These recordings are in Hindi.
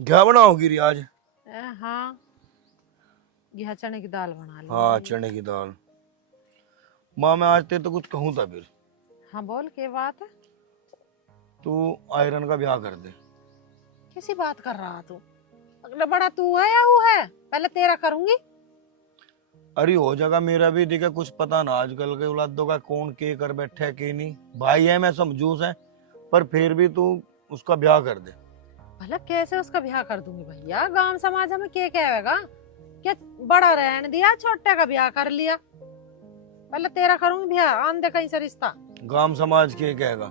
क्या बनाओगी रियाज? हाँ, यह चने की दाल बना ली। हाँ, चने की दाल। माँ मैं आज तेरे तो कुछ कहूँ था फिर। हाँ बोल, क्या बात है? तू आयरन का ब्याह कर दे। किसी बात कर रहा तू? अगला बड़ा तू है या वो है? पहले तेरा करूंगी। अरे हो जाएगा मेरा भी, देखा कुछ पता ना आजकल के औलादों का कौन के कर बैठा है के नहीं। भाई है मैं समझूस है, पर फिर भी तू उसका ब्याह कर दे। भला कैसे उसका ब्याह कर दूंगी भैया? गांव समाज में क्या कहेगा? क्या बड़ा रहने दिया, छोटे का ब्याह कर लिया? पहले तेरा करूंगी ब्याह, आन दे कहीं से रिश्ता। गांव समाज के कहेगा?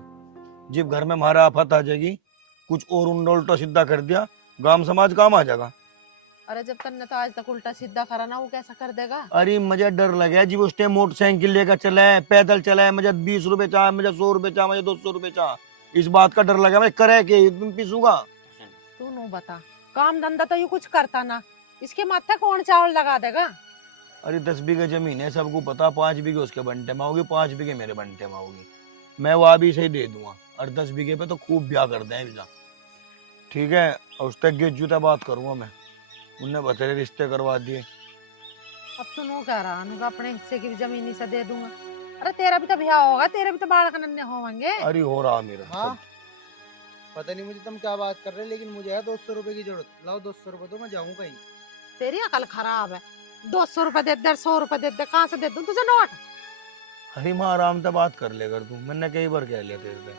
जब घर में हमारा आफत आ जाएगी, कुछ और उल्टा सीधा कर दिया, गांव समाज काम आ जाएगा। अरे जब तन्ने तो आज तक उल्टा सीधा करा ना, वो कैसा कर देगा? अरे मुझे डर लगे जी, उस टाइम मोटरसाइकिल लेकर चला है, पैदल चला है, मुझे 20 रुपए चाह, मुझे 100 रुपए चाह, मुझे 200 रुपए चाह। इस बात का डर लगा मैं करे के तुम पीसूंगा। तू नो बता, काम धंधा तो ये कुछ करता ना, इसके माथे कौन चावल लगा देगा? अरे 10 बीघे जमीन है, सबको पता। 5 बीघे उसके बंटे में होगी, 5 बीघे मेरे बंटे में होगी। मैं वो अभी से ही दे दूंगा, और 10 बीघे पे तो खूब ब्याह कर दें भैया। ठीक है, और उस तक गेट जूता बात करूंगा मैं, उनने बतेरे रिश्ते करवा दिए। अब तो नो कह रहा नुका अपने हिस्से की भी जमीन ही से दे दूंगा। अरे तेरा भी तो ब्याह होगा, तेरे भी तो बाल नन्हे होंगे। अरे हो रहा मेरा हाँ, सब। पता नहीं मुझे तुम क्या बात कर रहे, लेकिन मुझे है 200 रुपए की जरूरत। लाओ 200 रुपए तो मैं जाऊँ कहीं। तेरी अकल खराब है। 200 रुपए दे दे, 100 रुपए दे दे, कहाँ से दे दूं तुझे नोट? अरे माँ आराम से बात कर ले कर तू, मैंने कई बार कह लिया तेरे से।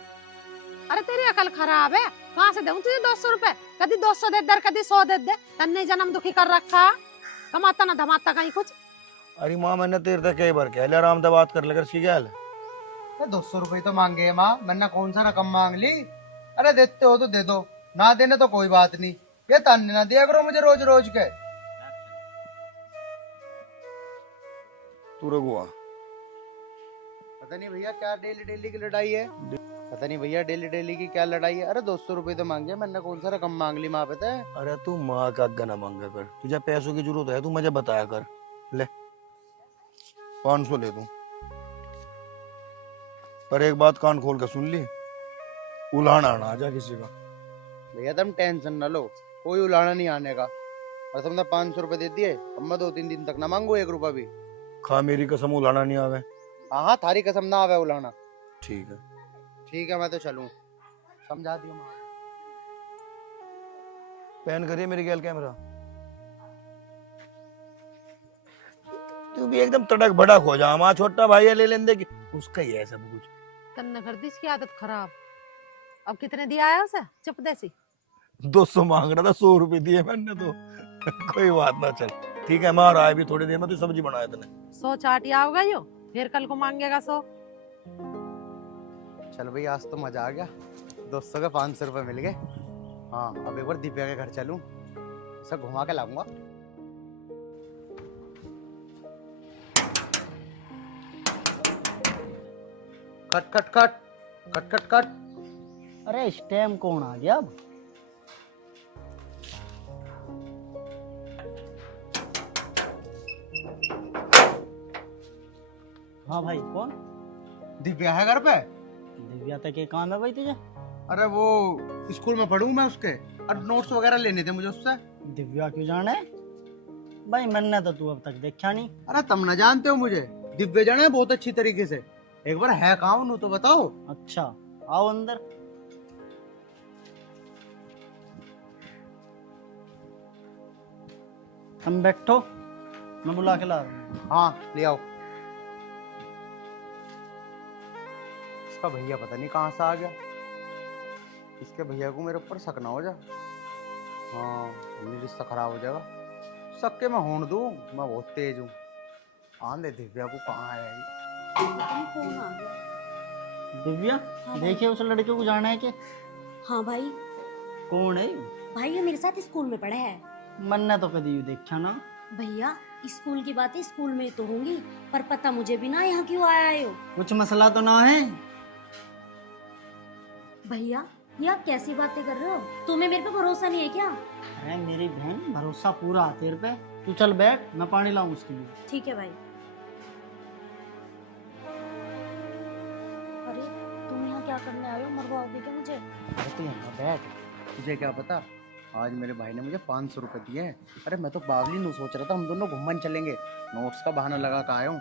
अरे तेरी अकल खराब है, कहाँ से दूं तुझे 200 रुपए? कभी 200 दे दे, कभी 100 दे दे। तन्ने जन्म दुखी कर रखा, कमाता ना धमाता कहीं कुछ। अरे माँ मैंने तेरे से कई बार कह लिया, आराम से बात कर ले कर, क्या हाल है? 200 रुपए तो मांगे है माँ, मैंने कौन सा रकम मांग ली। अरे देते हो तो दे दो, ना देने तो कोई बात नहीं। ये ताने ना दिया करो मुझे रोज रोज के। तू रघुआ, पता नहीं भैया क्या डेली डेली की लड़ाई है। पता नहीं भैया डेली डेली की क्या लड़ाई है। अरे 200 रुपए तो मांगे, मैंने कौन सा रकम मांग ली माँ, पता है। अरे तू माँ का गना मांगा कर, तुझे पैसों की जरूरत है तू मुझे बताया कर। ले 500 ले तू, पर एक बात कान खोल के सुन ली, उलाहना ना आ जा किसी का। भैया तुम टेंशन ना लो, कोई उलाना नहीं आने का। और तुमने 500 रुपए दे दिए, अब मैं 2-3 दिन तक ना मांगू 1 रुपया भी। खा मेरी कसम, उलाहना नहीं आवे। हाँ हाँ, थारी कसम ना आवे उलाना। ठीक है। ठीक है, मैं तो चलूं, समझा दियो माँ। पैन करिए मेरी गैल कैमरा। तू भी एकदम तड़क भड़क हो जा, माँ छोटा भाई है ले लेंदे की, उसका ही है सब कुछ। तन्ने कर दी इसकी आदत खराब। अब कितने दिया है उसे? चुप देसी। 200 मांग रहा था, 100 रुपए दिए मैंने तो। कोई बात ना, चल ठीक है। मैं आ रहा है अभी थोड़ी देर में, तू सब्जी बनाया तूने। 100 चाटिया होगा यो, फिर कल को मांगेगा 100। चल भाई, आज तो मजा आ गया। 200 के 500 रुपए मिल गए। हाँ, अब एक बार दिव्या के घर चलूं, उसे घुमा के लाऊंगा। Cut cut cut cut cut cut. अरे इस टाइम कौन आ गया अब? हाँ भाई, कौन? दिव्या है घर पे? दिव्या तक के काम है भाई तुझे? अरे वो स्कूल में पढ़ूं मैं उसके, और नोट्स वगैरह लेने थे मुझे उससे। दिव्या क्यों जाने भाई? मैंने तो तू अब तक देखा नहीं। अरे तुम ना जानते हो मुझे, दिव्या जाने बहुत अच्छी तरीके से। एक बार है कहाँ हूँ तो बताओ। अच्छा, आओ अंदर। तुम बैठो, मैं बुला के ला रहा हूँ। हाँ ले आओ। इसका भैया पता नहीं कहाँ से आ गया। इसके भैया को मेरे ऊपर शक ना हो जाए। हाँ, मेरी रिश्ता खराब हो जाएगा। शक के मैं होने दूँ, मैं बहुत तेज हूँ। आंधे दिव्या को कहाँ है ये? कौन आ गया? दिव्या, हाँ भाई। देखिए उस लड़के को जाना है कि? हाँ भाई, कौन है? भाई ये मेरे साथ स्कूल में पढ़ा है। मैंने तो कभी देखा ना। भैया स्कूल की बातें स्कूल में तो होंगी, पर पता मुझे भी ना यहाँ क्यों आए हो। कुछ मसला तो ना है? भैया ये आप कैसी बातें कर रहे हो? तुम्हें मेरे पे भरोसा नहीं है क्या? अरे मेरी बहन, भरोसा पूरा है तेरे पे। तू चल बैठ, मैं पानी लाऊं उसके लिए। ठीक है भाई। अरे तुम यहाँ क्या करने आए हो? मरवाओगे क्या मुझे? अरे तू यहाँ बैठ, तुझे क्या पता आज मेरे भाई ने मुझे 500 रुपए दिए हैं। अरे मैं तो बावली नहीं सोच रहा था हम दोनों घूमने चलेंगे, नोट्स का बहाना लगा कर आया हूँ।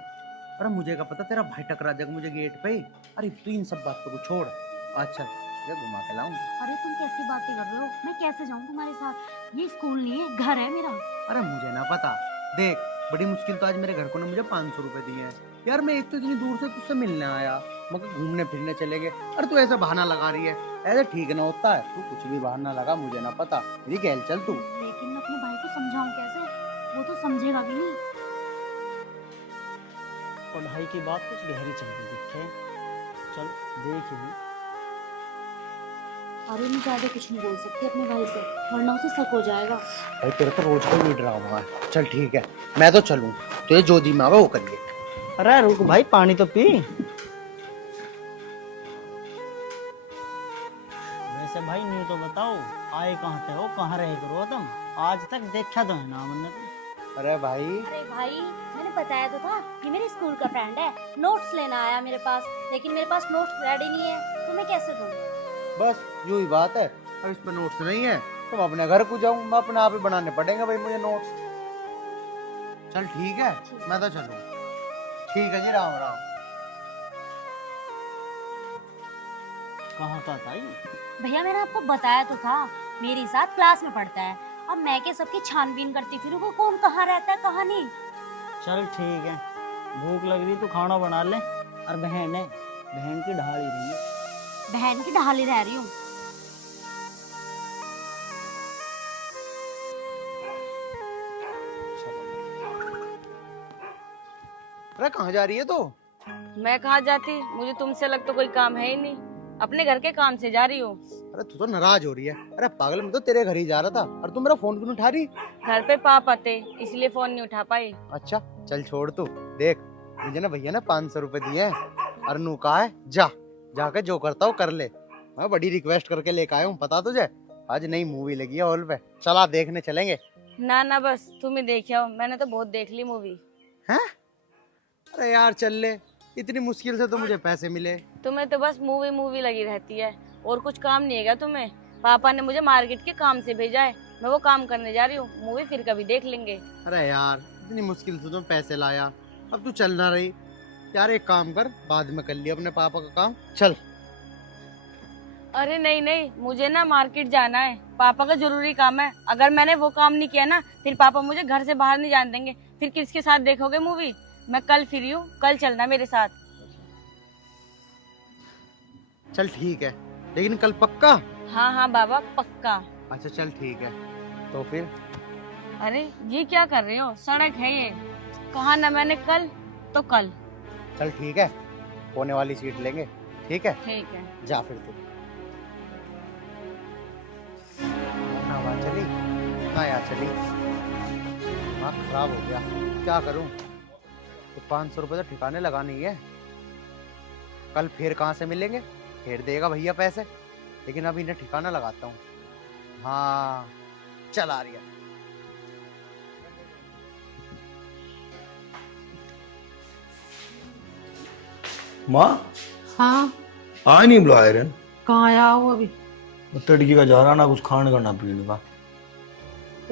अरे मुझे क्या पता तेरा भाई टकरा जाएगा मुझे गेट पे ही। अरे तू इन सब बातों को छोड़, अच्छा ये घुमा के लाऊं। अरे तुम कैसी बातें कर रहे हो, मैं कैसे जाऊँ तुम्हारे साथ? ये स्कूल नहीं है, घर है मेरा। अरे मुझे ना पता, देख बड़ी मुश्किल तो आज मेरे घर को ने मुझे 500 रुपए दिए हैं यार। मैं एक तो इतनी दूर से तुझसे मिलने आया, मगर घूमने फिरने चले गए। अरे तू ऐसा बहाना लगा रही है, ऐसा ठीक ना होता है। तू कुछ भी बहाना लगा, मुझे ना पता, मेरी गैल चल तू। लेकिन मैं अपने भाई को समझाऊं कैसे? वो तो समझेगा भी नहीं। पढ़ाई की बात कुछ गहरी चल रही दिखे, चल देख ही। अरे मैं ज्यादा कुछ नहीं बोल सकती अपने भाई से, वरना उसे शक हो जाएगा। भाई तेरा तो रोज का ही ड्रामा है। चल ठीक है मैं तो चलूं, तो ये जो दी मावे वो करिए। अरे रुक भाई, पानी तो पी। वैसे भाई नहीं तो बताओ, आए कहाँ थे हो, कहाँ रहे करो तुम? आज तक देखा तो है ना हमने। अरे भाई अरे भाई मैंने बताया तो था कि मेरे स्कूल का फ्रेंड है, नोट्स लेना आया मेरे पास, लेकिन मेरे पास नोट्स रेडी नहीं है, तो मैं कैसे दूं? बस यू ही बात है। अब इस पर नोट्स नहीं है तो मैं अपने घर को जाऊं, मैं अपने आप ही बनाने पड़ेंगे भाई मुझे नोट्स। चल ठीक है मैं तो चलूं। ठीक है जी, राम राम। कहाँ का था ये? भैया मैंने आपको बताया तो था, मेरे साथ क्लास में पढ़ता है। अब मैं के सबकी छानबीन करती फिर वो कौन कहाँ रहता है कहाँ नहीं। चल ठीक है, भूख लग रही तो खाना बना ले। और बहन है, बहन की ढाली रही है। बहन की ढाली रह रही हूँ। अरे कहाँ जा रही है तू? मैं कहाँ जाती, मुझे तुमसे अलग तो कोई काम है ही नहीं, अपने घर के काम से जा रही हूँ। अरे तू तो नाराज हो रही है। अरे पागल, मैं तो तेरे घर ही जा रहा था और तू मेरा फोन क्यों नहीं उठा रही? घर पे पापा थे इसलिए फोन नहीं उठा पाई। अच्छा चल छोड़ तू, देख मुझे ना भैया ने 500 रुपए दिए हैं और नू कहा है जा जाके जो करता हो कर ले। मैं बड़ी रिक्वेस्ट करके लेके आया हूँ, पता तुझे आज नई मूवी लगी है हॉल पे, चला देखने चलेंगे। ना ना बस तुम ही देखे हो, मैंने तो बहुत देख ली मूवी। हैं? अरे यार चल ले, इतनी मुश्किल से तो मुझे पैसे मिले। तुम्हें तो बस मूवी मूवी लगी रहती है, और कुछ काम नहीं है क्या तुम्हें? पापा ने मुझे मार्केट के काम से भेजा है, मैं वो काम करने जा रही हूँ, मूवी फिर कभी देख लेंगे। अरे यार इतनी मुश्किल से तो पैसे लाया, अब तू चल ना रही यार। एक काम कर, बाद में कर लिया अपने पापा का काम, चल। अरे नहीं नहीं, मुझे ना मार्केट जाना है, पापा का जरूरी काम है। अगर मैंने वो काम नहीं किया ना, फिर पापा मुझे घर से बाहर नहीं जाने देंगे। फिर किसके साथ देखोगे मूवी? मैं कल फ्री हूँ, कल चलना मेरे साथ। चल ठीक है, लेकिन कल पक्का? हाँ हाँ बाबा पक्का। अच्छा चल ठीक है तो फिर। अरे ये क्या कर रहे हो, सड़क है ये, कहा ना मैंने कल तो कल। चल ठीक है, कोने वाली सीट लेंगे, ठीक है? ठीक है। जा फिर तू। ना वहाँ चली ना यहाँ चली, दिमाग खराब हो गया, क्या करूं? तो 500 रुपए तो ठिकाने लगा नहीं है। कल फिर कहाँ से मिलेंगे, फिर देगा भैया पैसे, लेकिन अभी इन्हें ठिकाना लगाता हूँ। हाँ चल आ रही है। माँ हाँ आ नहीं बुलाया रन? कहाँ आया हो अभी? तड़की का जा रहा ना, कुछ खाने का ना पीने का।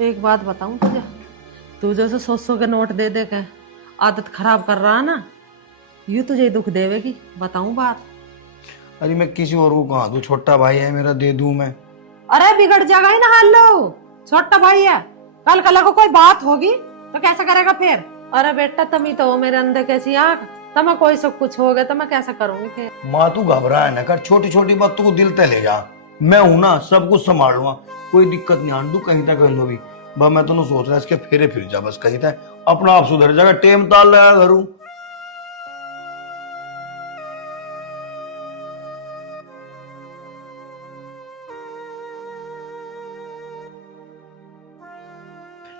एक बात बताऊं तुझे, तू जैसे 100 के नोट दे दे के आदत खराब कर रहा है ना, यूं तुझे दुख देवेगी, बताऊं बात। अरे मैं किसी और को कहा दूं, छोटा भाई है मेरा, दे दूं मैं? अरे बिगड़ जाएगा ही ना हाल लो, छोटा भाई है, कल कल को कोई बात होगी तो कैसे करेगा फिर? अरे बेटा तुम ही तो हो मेरे अंदर कैसी आंख, तुम्हें कोई सब कुछ हो गया तो मैं कैसे करूंगी फिर? माँ तू घबरा है ना कर, छोटी छोटी बातों को दिल ते ले जा, मैं हूं ना, सब कुछ संभाल लूंगा, कोई दिक्कत नहीं आन दू कहीं तक कहीं भी। बस मैं तो सोच रहा इसके फेरे फिर जा, बस कहीं तक अपना आप सुधर जाएगा, टेम ताल लगा करूं।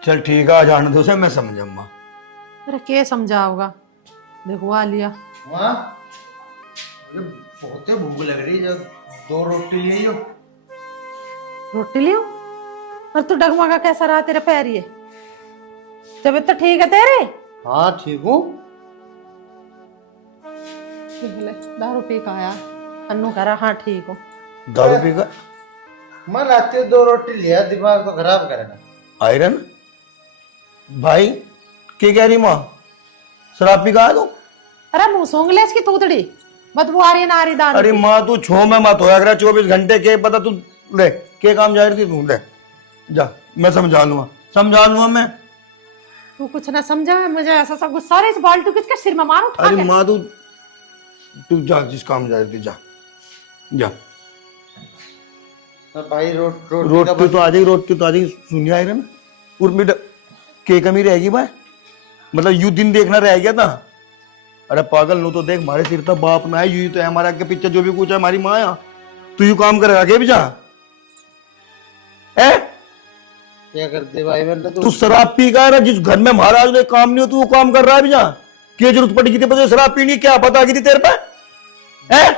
चल ठीक है, आ जाने दो से, मैं समझा माँ। अरे क्या समझाओगा, देखो आ लिया। माँ मुझे बहुत भूख लग रही है, 2 रोटी ले लो। रोटी लियो? और तू डगमगा कैसा रहा, तेरे पैर ये तबीयत तो ठीक है तेरे? हाँ ठीक हूँ। दारू पी का आया, अन्नू कह रहा हाँ ठीक हो। दारू पी का? मैं लाती हूँ 2 रोटी लिया, दिमाग तो खराब करेगा। आयरन भाई क्या कह रही माँ, शराब पी कहा तू? अरे मुंह सूंघ ले इसकी तूतड़ी, बदबू आ रही है नारी दारू अरे की। माँ तू छो में मत होया कर, 24 घंटे के पता तू ले के काम जा रही थी तू, ले जा, मैं समझा लूंगा मैं। तू कुछ ना समझा, मुझे ऐसा सब गुस्सा आ रहा है, इस बाल्टी किसके सिर में मार उठा अरे के। माँ तू जा, जिस काम जा रही थी जा जा। भाई रोटी तो आ जाएगी, सुनिए आयरन उर्मी के कमी रहेगी भाई, मतलब यू दिन देखना रह गया था। अरे पागल नो तो देख, हमारे सिर तक बाप ना है, यू तो है हमारे आगे पीछे जो भी कुछ है हमारी माँ है, तू यू काम करेगा के भी जा है? क्या करते भाई, मैंने तू शराब पी गया, जिस घर में महाराज ने काम नहीं हो तू वो काम कर रहा है भी जा, क्या जरूरत पड़ी थी मुझे शराब पीनी, क्या पता की थी तेरे पे है?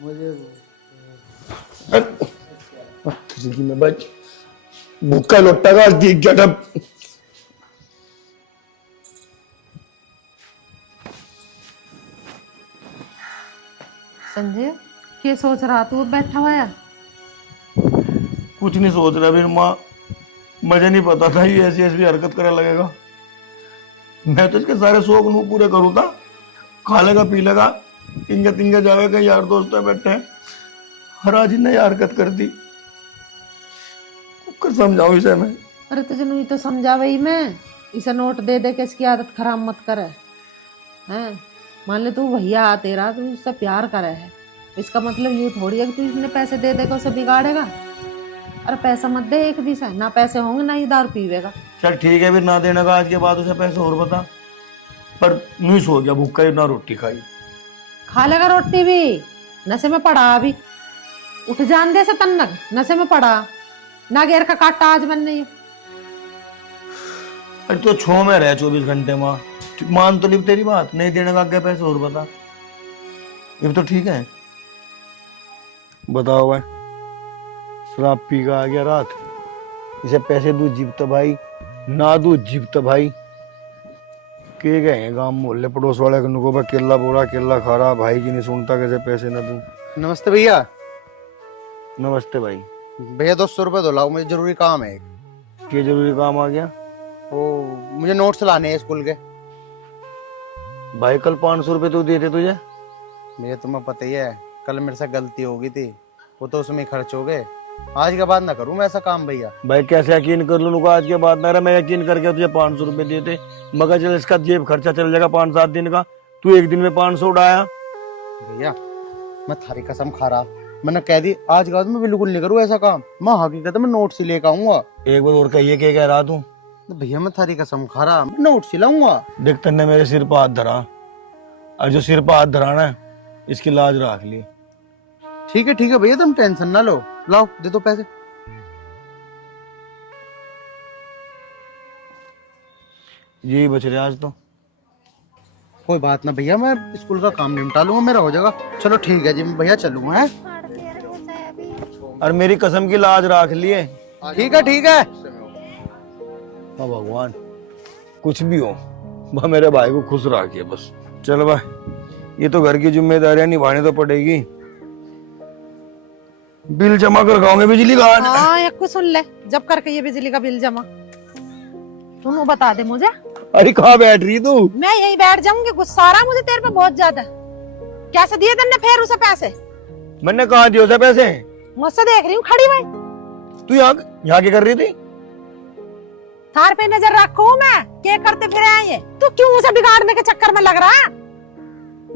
मुझे जिंदगी में बच भूखा लोटा का दिख गया। संजय क्या सोच रहा तू बैठा हुआ है? कुछ नहीं सोच रहा फिर माँ, मुझे नहीं पता था ये ऐसी ऐसी हरकत करे लगेगा। मैं तो इसके सारे शौक नू पूरे करूँ था, खा लेगा पी लेगा, तिंगे तिंगे जावेगा, यार दोस्त है बैठे हैं, हर आज ने हरकत कर दी। कर समझाऊं इसे मैं? अरे तुझे नहीं तो समझा वही मैं, इसे नोट दे दे के इसकी आदत खराब मत करे हैं। मान ले तू भैया आ तेरा, तू उससे प्यार करे है, इसका मतलब यूं थोड़ी है कि तू इतने पैसे दे देगा उसे बिगाड़ेगा। अरे पैसा मत दे एक भी से, ना पैसे होंगे ना ही दारू पीवेगा। चल ठीक है फिर ना देने का आज के बाद उसे पैसे और बता, पर नहीं सो गया भूखा ही, ना रोटी खाई। खा लेगा रोटी भी, नशे में पड़ा अभी, उठ जान दे से तन्नक, नशे में पड़ा, ना घेर का काटा आज मन नहीं। अरे तो छो में रहे 24 घंटे माँ, मान तो नहीं तेरी बात, नहीं देने का क्या पैसे और बता, ये तो ठीक है। बताओ भाई, शराब पी का आ गया रात, इसे पैसे दू जीवत भाई, ना दू जीवत भाई, के गए गांव मोहल्ले पड़ोस वाले को भाई केला बोरा केला खा रहा, भाई की नहीं सुनता, कैसे पैसे ना दूं। नमस्ते भैया। नमस्ते भाई। भैया 200 रुपए दो, लाओ, मुझे जरूरी काम है। क्या जरूरी काम आ गया? वो मुझे नोट्स लाने हैं स्कूल के। भाई कल 500 रुपए तो दिए थे तुझे। भैया तुम्हें पता ही है, कल मेरे से गलती हो गई थी, वो तो उसमें ही खर्च हो गए, आज के बाद ना करूं मैं ऐसा काम भैया। भाई कैसे यकीन कर लूं आज के बाद ना रहा, मैं यकीन करके तुझे 500 रुपए दिए थे, मगर चल इसका जेब खर्चा चल जाएगा 5-7 दिन का, तू एक दिन में 500 उड़ाया। भैया मैं थारी कसम खा रहा, मैंने कह दी आज के बाद मैं बिल्कुल नहीं करूँ ऐसा काम, मैं हकीकत में नोट से लेकर आऊंगा। एक बार और कहिए क्या कह रहा तू? भैया मैं थारी कसम खा रहा, मैं नोट से लाऊंगा। देख तन्ने मेरे सिर पर हाथ धरा, और जो सिर पर हाथ धराना है इसकी लाज रख ली। ठीक है भैया, तुम टेंशन ना लो, लाओ दे दो पैसे। यही बच रहे आज तो। कोई बात ना भैया, मैं स्कूल का काम निपटा लूंगा, मेरा हो जाएगा। चलो ठीक है जी, मैं भैया चलूंगा। है और मेरी कसम की लाज रख लिए। ठीक है। हाँ भगवान, कुछ भी हो वह मेरे भाई को खुश रखिए बस। चल भाई, ये तो घर की जिम्मेदारियां निभानी तो पड़ेगी। बिल जमा कर खाओगे बिजली का? हाँ एक को सुन ले, जब करके ये बिजली का बिल जमा तू बता दे मुझे। अरे कहाँ बैठ रही तू? मैं यही बैठ जाऊंगी, गुस्सा आ रहा मुझे तेरे पे बहुत ज्यादा। कैसे दिए तेने फिर उसे पैसे? मैंने कहा दिए उसे पैसे? मुझसे देख रही हूँ खड़ी भाई। तू यहाँ क्या कर रही थी? थार पे नजर रखू मैं, क्या करते फिर आए? तू क्यों उसे बिगाड़ने के चक्कर में लग रहा है?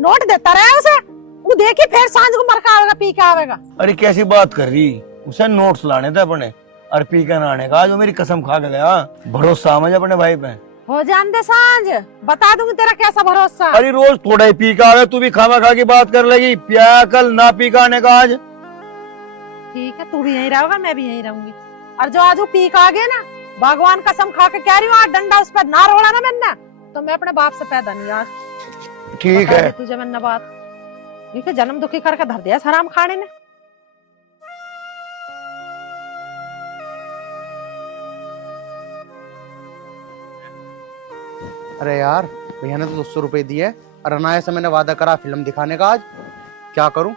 नोट देता रहा उसे, वो देखी फिर सांझ को मर के आवेगा, पी के आवेगा। अरे कैसी बात कर रही, उसे नोट्स लाने थे अपने, और पी के आने का। जो मेरी कसम खा के गया, भरोसा समझ अपने भाई पे। हो जान दे सांझ, बता दूंगी तेरा कैसा भरोसा। अरे रोज थोड़ा ही पी के आवे, तू भी खामा खा की बात कर लेगी। पिया कल, ना पी के आने का आज। ठीक है, तू भी यहीं रहोगा, मैं भी यहीं रहूंगी। और जो आज वो पी के आ गए ना, भगवान कसम खा के कह रही हूँ, आज डंडा उस पर ना रोड़ा ना मैंने, तो मैं अपने बाप से पैदा नहीं यार। ठीक है तुझे मैंने बात, ठीक है, जन्म दुखी करके धर दिया हराम खाने ने। अरे यार, भैया ने तो 200 रुपए दिए, और अनाया से मैंने वादा करा फिल्म दिखाने का। आज क्या करूं,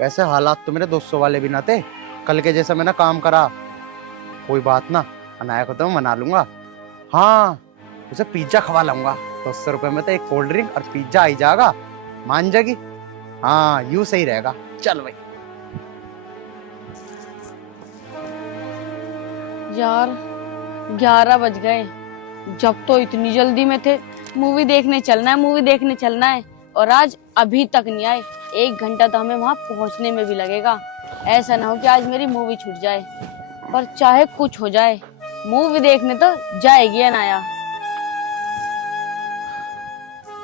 वैसे हालात तो मेरे 200 वाले भी ना थे। कल के जैसा मैंने काम करा। कोई बात ना, अनाया को तो मैं मना लूंगा। हाँ, उसे पिज्जा खवा लाऊंगा। 200 रुपए में तो एक कोल्ड ड्रिंक और पिज्जा आई जाएगा, मान जाएगी। हाँ, यूं सही रहेगा। चल भाई। यार 11 बज गए, जब तो इतनी जल्दी में थे मूवी देखने चलना है, मूवी देखने चलना है, और आज अभी तक नहीं आए। 1 घंटा तो हमें वहां पहुंचने में भी लगेगा। ऐसा ना हो कि आज मेरी मूवी छूट जाए, पर चाहे कुछ हो जाए मूवी देखने तो जाएगी अनाया।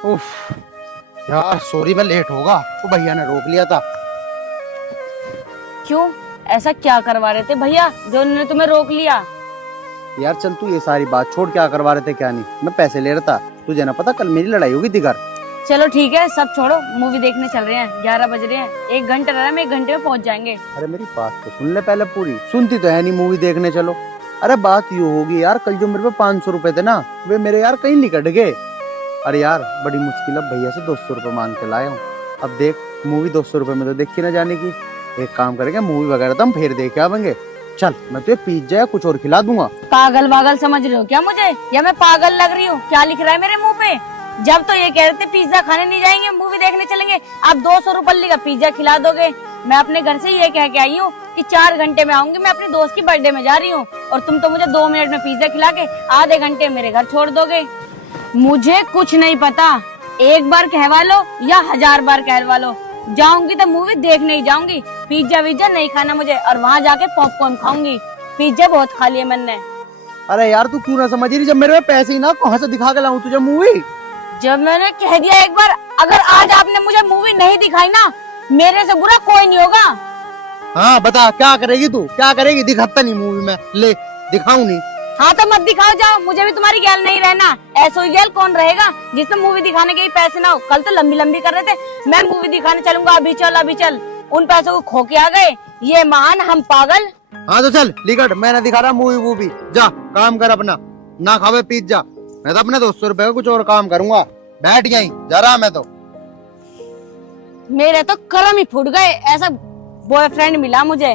उफ यार, सॉरी मैं लेट होगा, तो भैया ने रोक लिया था। क्यों, ऐसा क्या करवा रहे थे भैया जो उन्होंने तुम्हें रोक लिया? यार चल तू ये सारी बात छोड़, क्या करवा रहे थे क्या नहीं। मैं पैसे ले रहा था, तुझे ना पता कल मेरी लड़ाई होगी थी घर। चलो ठीक है, सब छोड़ो, मूवी देखने चल रहे हैं। 11 बज रहे हैं, 1 घंटा रहा, हम 1 घंटे में पहुंच जाएंगे। अरे मेरी बात तो सुन ले पहले पूरी। सुनती तो है नहीं, मूवी देखने चलो। अरे बात यूँ होगी यार, कल जो मेरे पे 500 रुपए थे ना, वे मेरे यार कहीं निकट गए। अरे यार बड़ी मुश्किल है, भैया से 200 रुपए मांग के लाया हूँ। अब देख, मूवी 200 रुपए में तो देखी ना जाने की। एक काम करेंगे, मूवी वगैरह तो हम फिर देख आवेंगे। चल, मैं तुझे पिज्जा या कुछ और खिला दूंगा। पागल वागल समझ रहे हो क्या मुझे, या मैं पागल लग रही हूँ? क्या लिख रहा है मेरे मुंह पे? जब तो ये कह रहे थे पिज्जा खाने नहीं जाएंगे, मूवी देखने चलेंगे, आप 200 रुपये का पिज्जा खिला दोगे। मैं अपने घर से ये कह के आई हूँ कि 4 घंटे में आऊंगी, मैं अपनी दोस्त की बर्थडे में जा रही हूँ, और तुम तो मुझे 2 मिनट में पिज्जा खिला के आधे घंटे मेरे घर छोड़ दोगे। मुझे कुछ नहीं पता, एक बार कहवा लो या 1000 बार कहवा लो, जाऊंगी तो मूवी देखने ही जाऊंगी। पिज्जा विज्जा नहीं खाना मुझे, और वहाँ जाके पॉपकॉर्न खाऊंगी। पिज्जा बहुत खा लिया मैंने। अरे यार तू क्यों ना समझ रही, जब मेरे में पैसे ही ना, कहाँ से दिखा के लाऊं तुझे मूवी? जब मैंने कह दिया एक बार, अगर आज आपने मुझे मूवी नहीं दिखाई ना, मेरे से बुरा कोई नहीं होगा। हाँ बता, क्या करेगी तू, क्या करेगी? दिखाता नहीं मूवी में, ले दिखाऊं नहीं? हाँ तो मत दिखाओ, जाओ, मुझे भी तुम्हारी गैल नहीं रहना। ऐसो ही गैल कौन रहेगा जिसमें मूवी दिखाने के ही पैसे ना हो। कल तो लंबी लंबी कर रहे थे, मैं मूवी दिखाने चलूंगा, अभी चल अभी चल, उन पैसों को खो के आ गए, ये महान हम पागल। हाँ तो चल लिकट, मैं ना दिखा रहा मूवी वूवी, जा काम कर अपना, ना खावे पिज्जा। मैं तो अपने 200 रुपए का कुछ और काम करूंगा। बैठ गई, जा रहा मैं तो। मेरे तो कर्म ही फूट गए, ऐसा बॉयफ्रेंड मिला मुझे।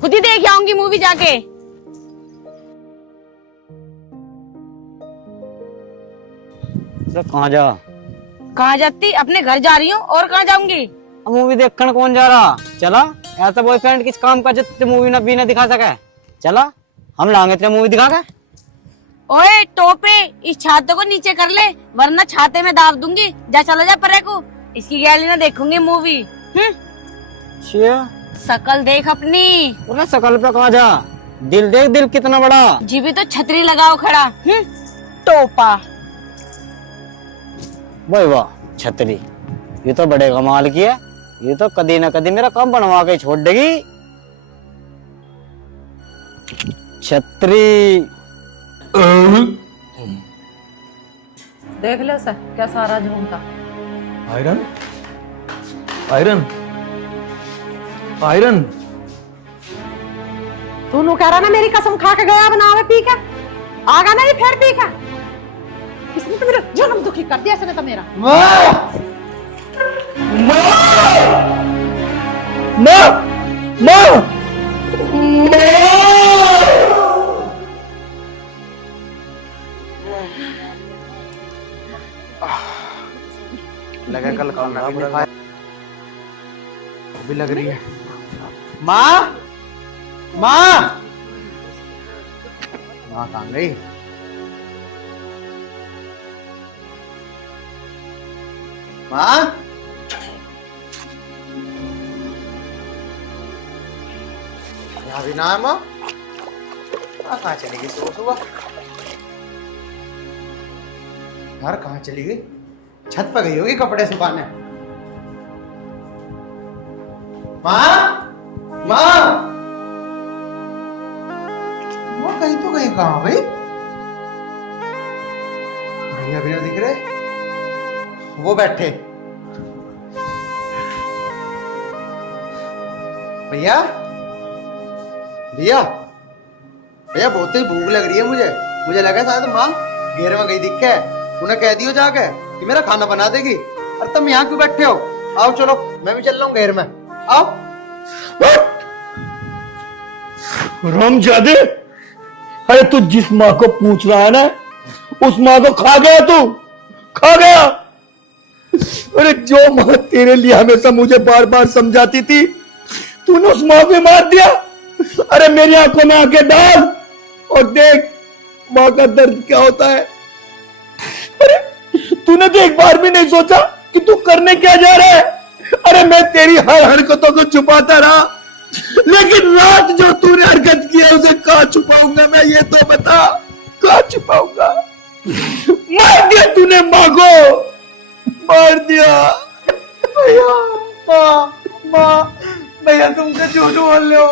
खुद ही देख आऊंगी मूवी जाके। कहाँ जा? कहाँ जाती? अपने घर जा रही हूँ, और कहाँ जाऊंगी? मूवी देखने कौन जा रहा? चला, ऐसा बॉयफ्रेंड किस काम का जो मूवी ना भी ना दिखा सके? चला, हम लाएंगे तेरे मूवी दिखा के। ओए टोपे, इस छाते को नीचे कर ले, वरना छाते में दाब दूंगी। जा चला जा परे को, इसकी गैलरी ना देखूंगी मूवी। शकल देख अपनी। शकल पे कहाँ जा, दिल देख, दिल कितना बड़ा। जी भी तो छतरी लगाओ खड़ा। टोपा। वाह वाह, छतरी, ये तो बड़े कमाल की है। ये तो कदी ना कदी मेरा काम बनवा के छोड़ देगी। छतरी देख लो सर, क्या सारा झूमता। आयरन आयरन आयरन, तू नु कह रहा ना मेरी कसम खा के गया बनावे पी के, आगा नहीं फिर पी के। इसने तो मेरा जन्म दुखी कर दिया, इसने तो मेरा। लगा कल खाना भी नहीं खाया, भी लग रही है। माँ, माँ, माँ कहाँ गई? माँ, यहाँ भी ना है माँ। कहाँ चली गई सुबह सुबह? घर कहाँ चली गई? छत पर गई होगी कपड़े सुखाने। माँ, माँ, वो कहीं तो कहीं कहाँ भाई? भैया भी ना दिख रहे, वो बैठे। भैया, भैया, भैया बहुत ही भूख लग रही है मुझे लगा शायद माँ घेर में गई दिखे है, उन्हें कह दियो जाके कि मेरा खाना बना देगी। अरे तुम यहाँ क्यों बैठे हो? आओ चलो, मैं भी चल रहा हूँ घेर में। आओ। रामजादे, अरे तू जिस माँ को पूछ रहा है ना, उस माँ को खा गया तू, खा गया। अरे जो माँ तेरे लिए हमेशा मुझे बार बार समझाती थी, तूने उस माँ को मार दिया। अरे मेरी आंखों में आंखें डाल और देख माँ का दर्द क्या होता है। अरे तूने तो एक बार भी नहीं सोचा कि तू करने क्या जा रहा है। अरे मैं तेरी हर हरकतों को छुपाता रहा, लेकिन रात जो तूने हरकत की है उसे कहाँ छुपाऊंगा मैं, ये तो बता, कहाँ छुपाऊंगा। मार दिया तूने माँ को, मार दिया। भैया, माँ, भैया तुमसे झूठ बोल रहे हो।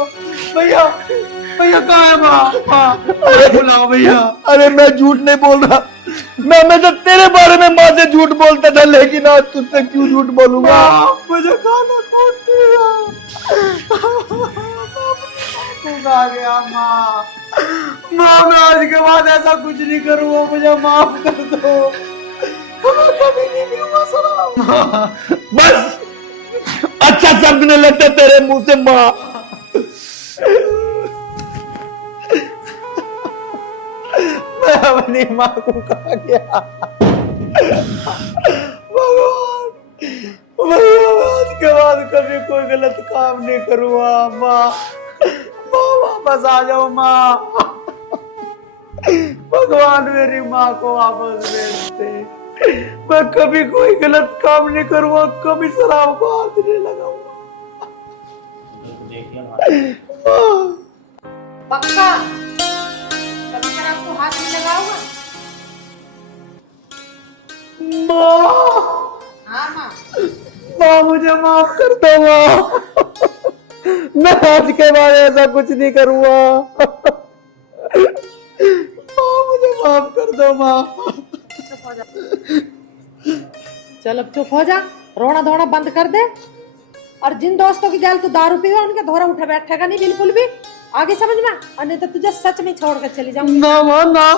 भैया, भैया कहाँ है माँ? अरे बुलाओ भैया। अरे मैं झूठ नहीं बोल रहा, मैं हमेशा तेरे बारे में माँ से झूठ बोलता था, लेकिन आज तुझसे क्यों झूठ बोलूंगा। मुझे खाना कौन दिया? आ गया माँ। माँ मैं आज के बाद ऐसा कुछ नहीं करूँगा, मुझे माफ कर दो। कभी नहीं हुआ सलाम। बस अच्छा शब्द नहीं लगता तेरे मुंह से माँ। मैं अपनी माँ को कहा गया। भगवान, भैया आज के बाद कभी कोई गलत काम नहीं करूँगा। माँ, माँ वापस आ जाओ माँ। भगवान मेरी माँ को वापस भेज दे। मैं कभी कोई गलत काम नहीं करूँगा, कभी शराब को हाथ नहीं लगाऊंगा। पक्का कभी शराब को हाथ नहीं लगाऊंगा। माँ, हाँ हाँ, माँ मुझे माफ कर दो माँ। मैं आज के बाद ऐसा कुछ नहीं करूँगा। माँ मुझे माफ कर दो माँ। चल अब चुप हो जा, रोना धोना बंद कर दे। और जिन दोस्तों की जाल तू दारू पीवे उनके धोरा उठे बैठेगा नहीं बिल्कुल भी, आगे समझ में। और नहीं तो तुझे सच में छोड़ कर चली जाऊंगी। ना माँ ना,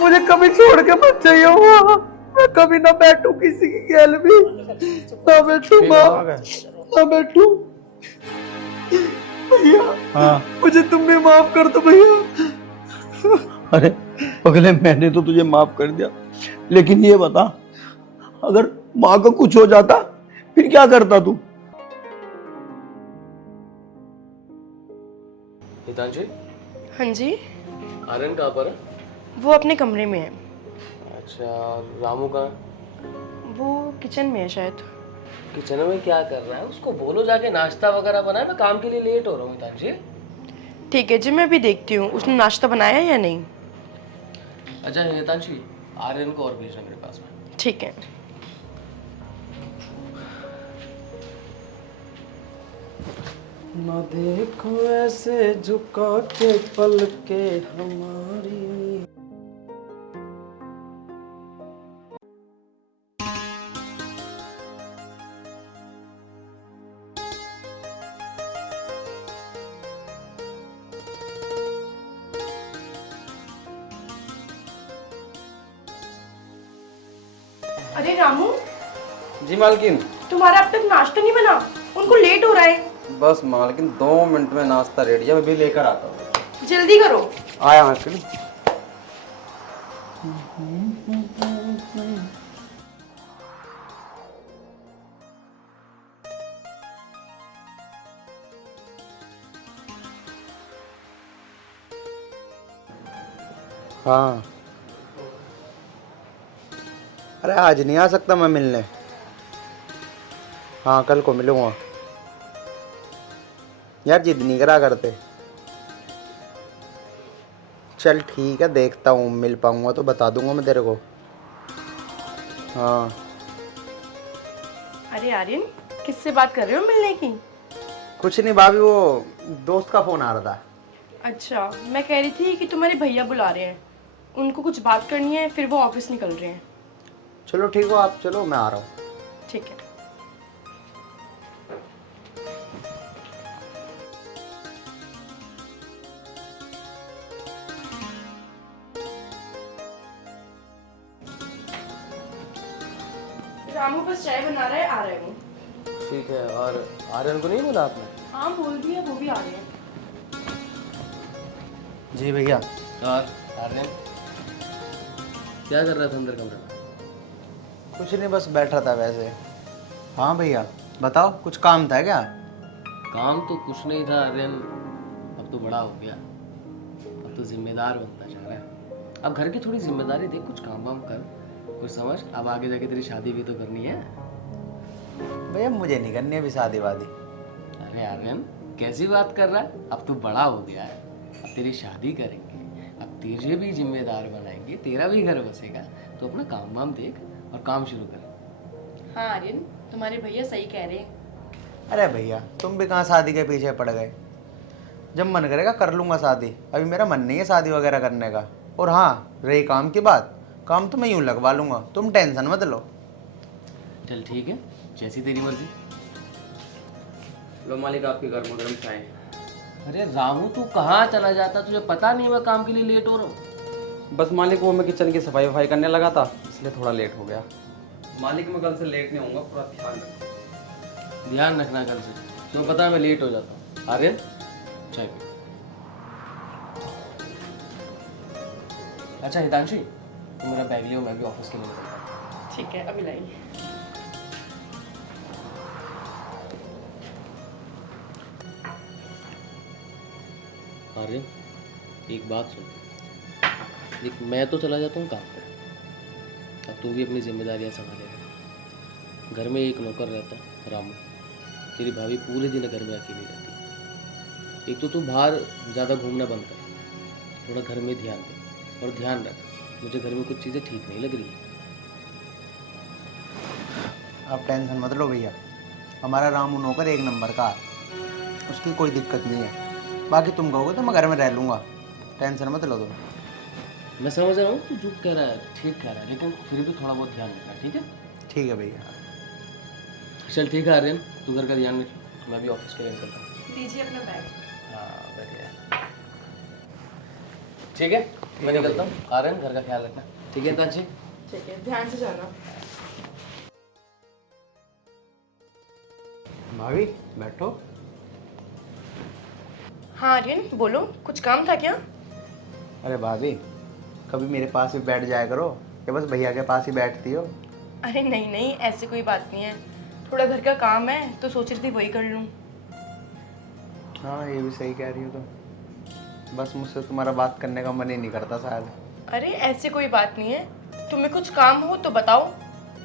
मुझे कभी छोड़ के मत जाइए माँ। मैं कभी ना बैठू किसी की गैल भी, ना बैठू माँ, ना बैठू। भैया, हाँ मुझे तुम भी माफ कर दो भैया। अरे पगले, मैंने तो तुझे माफ कर दिया, लेकिन ये बता, अगर माँ को कुछ हो जाता फिर क्या करता तू। हितांशी, हाँ जी, आर्यन कहाँ पर है? वो अपने कमरे में है। अच्छा, रामू कहाँ है? वो किचन में है शायद। किचन में क्या कर रहा है? उसको बोलो जाके नाश्ता वगैरह बनाए, मैं काम के लिए लेट हो रहा हूँ। हितांशी, ठीक है जी, मैं अभी देखती हूँ उसने नाश्ता बनाया है या नहीं। अच्छा हितांशी, आर्यन को और भेजना मेरे पास में। ठीक है। न देखो ऐसे झुका के पल के हमारी। अरे रामू, जी मालकिन। तुम्हारा अब तक नाश्ता नहीं बना? उनको लेट हो रहा है। बस मालकिन 2 मिनट में नाश्ता रेडी है, मैं भी लेकर आता हूँ। जल्दी करो। आया मालकिन। हाँ, अरे आज नहीं आ सकता मैं मिलने। हाँ कल को मिलूंगा। यार जिद नहीं करा करते। चल ठीक है, देखता हूँ मिल पाऊंगा तो बता दूंगा मैं तेरे को। हाँ। अरे आर्यन, किससे बात कर रहे हो मिलने की? कुछ नहीं भाभी, वो दोस्त का फोन आ रहा था। अच्छा, मैं कह रही थी कि तुम्हारे भैया बुला रहे हैं, उनको कुछ बात करनी है, फिर वो ऑफिस निकल रहे हैं। चलो ठीक हो, आप चलो मैं आ रहा हूँ। ठीक है। रामू बस चाय बना रहा है, आ रहा है वो। ठीक है, और आर्यन को नहीं बोला आपने? हाँ बोल दिया, वो भी आ रहे हैं। जी भैया। और आर्यन क्या कर रहा था अंदर कमरे में? कुछ नहीं, बस बैठा था वैसे। हाँ भैया बताओ, कुछ काम था क्या? काम तो कुछ नहीं था आर्यन, अब तो बड़ा हो गया, अब तो जिम्मेदार बनता जा रहा है। अब घर की थोड़ी जिम्मेदारी देख, कुछ काम वाम कर, कुछ समझ। अब आगे जाके तेरी शादी भी तो करनी है। भैया मुझे नहीं करनी अभी शादी वादी। अरे आर्यन कैसी बात कर रहा है, अब तू बड़ा हो गया है, अब तेरी शादी करेंगे, अब तुझे भी जिम्मेदार बनाएंगे, तेरा भी घर बसेगा, तो अपना काम वाम देख और काम शुरू कर। हाँ आर्यन, तुम्हारे भैया सही कह रहे हैं। अरे भैया तुम भी कहाँ शादी के पीछे पड़ गए? जब मन करेगा कर लूँगा शादी, अभी मेरा मन नहीं है शादी वगैरह करने का। और हाँ रही काम की बात, काम तो मैं यूँ लगवा लूँगा, तुम टेंशन मत लो। चल ठीक है, जैसी तेरी मर्जी। लो मालिक आपके गर्मा गर्म चाय। अरे रामू तू कहाँ चला जाता, तुझे पता नहीं मैं काम के लिए लेट हो रहा हूँ। बस मालिक वो मैं किचन की सफाई वफाई करने लगा था, इसलिए थोड़ा लेट हो गया। मालिक मैं कल से लेट नहीं होऊंगा, पूरा ध्यान रखना। ध्यान रखना कल से, तुम्हें पता है मैं लेट हो जाता हूँ। आर्यन चाय पी। अच्छा हितांशी, तुम मेरा बैग लियो, मैं भी ऑफिस के लिए निकलता हूँ। ठीक है, अभी लाइए। आर्यन एक बात सुन, देख मैं तो चला जाता हूँ काम पर, अब तू भी अपनी जिम्मेदारियाँ संभालेगा। घर में एक नौकर रहता रामू, तेरी भाभी पूरे दिन घर में अकेली रहती। एक तो तू बाहर ज़्यादा घूमना बंद कर, थोड़ा घर में ध्यान दे, और ध्यान रख मुझे घर में कुछ चीज़ें ठीक नहीं लग रही है। आप टेंशन मत लो भैया, हमारा रामू नौकर एक नंबर का है, उसकी कोई दिक्कत नहीं है। बाकी तुम कहोगे तो मैं घर में रह लूँगा, टेंशन मत लो तुम। मैं समझ रहा हूँ तू जो कह रहा है ठीक कह रहा है, लेकिन फिर भी थोड़ा बहुत ध्यान रखना, ठीक है? ठीक है भैया। चल ठीक है आर्यन, तू घर का ध्यान रख, मैं भी ऑफिस के लिए निकलता हूँ। दीजिए अपना बैग। हाँ बढ़िया, ठीक है मैं निकलता हूँ। आर्यन घर का ख्याल रखना, ठीक है हितांशी? ठीक है, ध्यान से जाना। भाभी बैठो। हाँ आर्यन बोलो, कुछ काम था क्या? अरे भाभी कभी मेरे पास ही बैठ जाया करो, या बस भैया के पास ही बैठती हो? अरे नहीं नहीं, ऐसी कोई बात नहीं है, थोड़ा घर का काम है तो सोच रही थी वही कर लूँ। हाँ ये भी सही कह रही हो तुम, बस मुझसे तुम्हारा बात करने का मन ही नहीं करता शायद। अरे ऐसी कोई बात नहीं है, तुम्हें कुछ काम हो तो बताओ,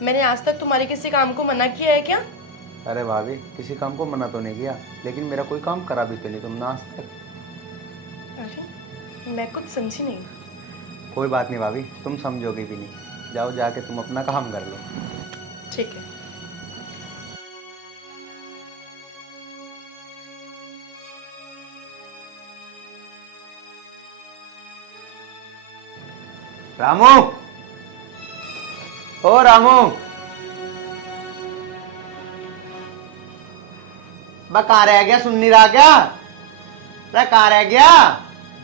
मैंने आज तक तुम्हारे किसी काम को मना किया है क्या? अरे भाभी किसी काम को मना तो नहीं किया, लेकिन मेरा कोई काम करा भी तो नहीं तुमने आज तक। अरे मैं कुछ समझी नहीं। कोई बात नहीं भाभी, तुम समझोगी भी नहीं, जाओ जाके तुम अपना काम कर लो। ठीक है। रामू, ओ रामू, बा कहाँ रह गया, सुन नहीं रहा क्या? अरे कहाँ रह गया?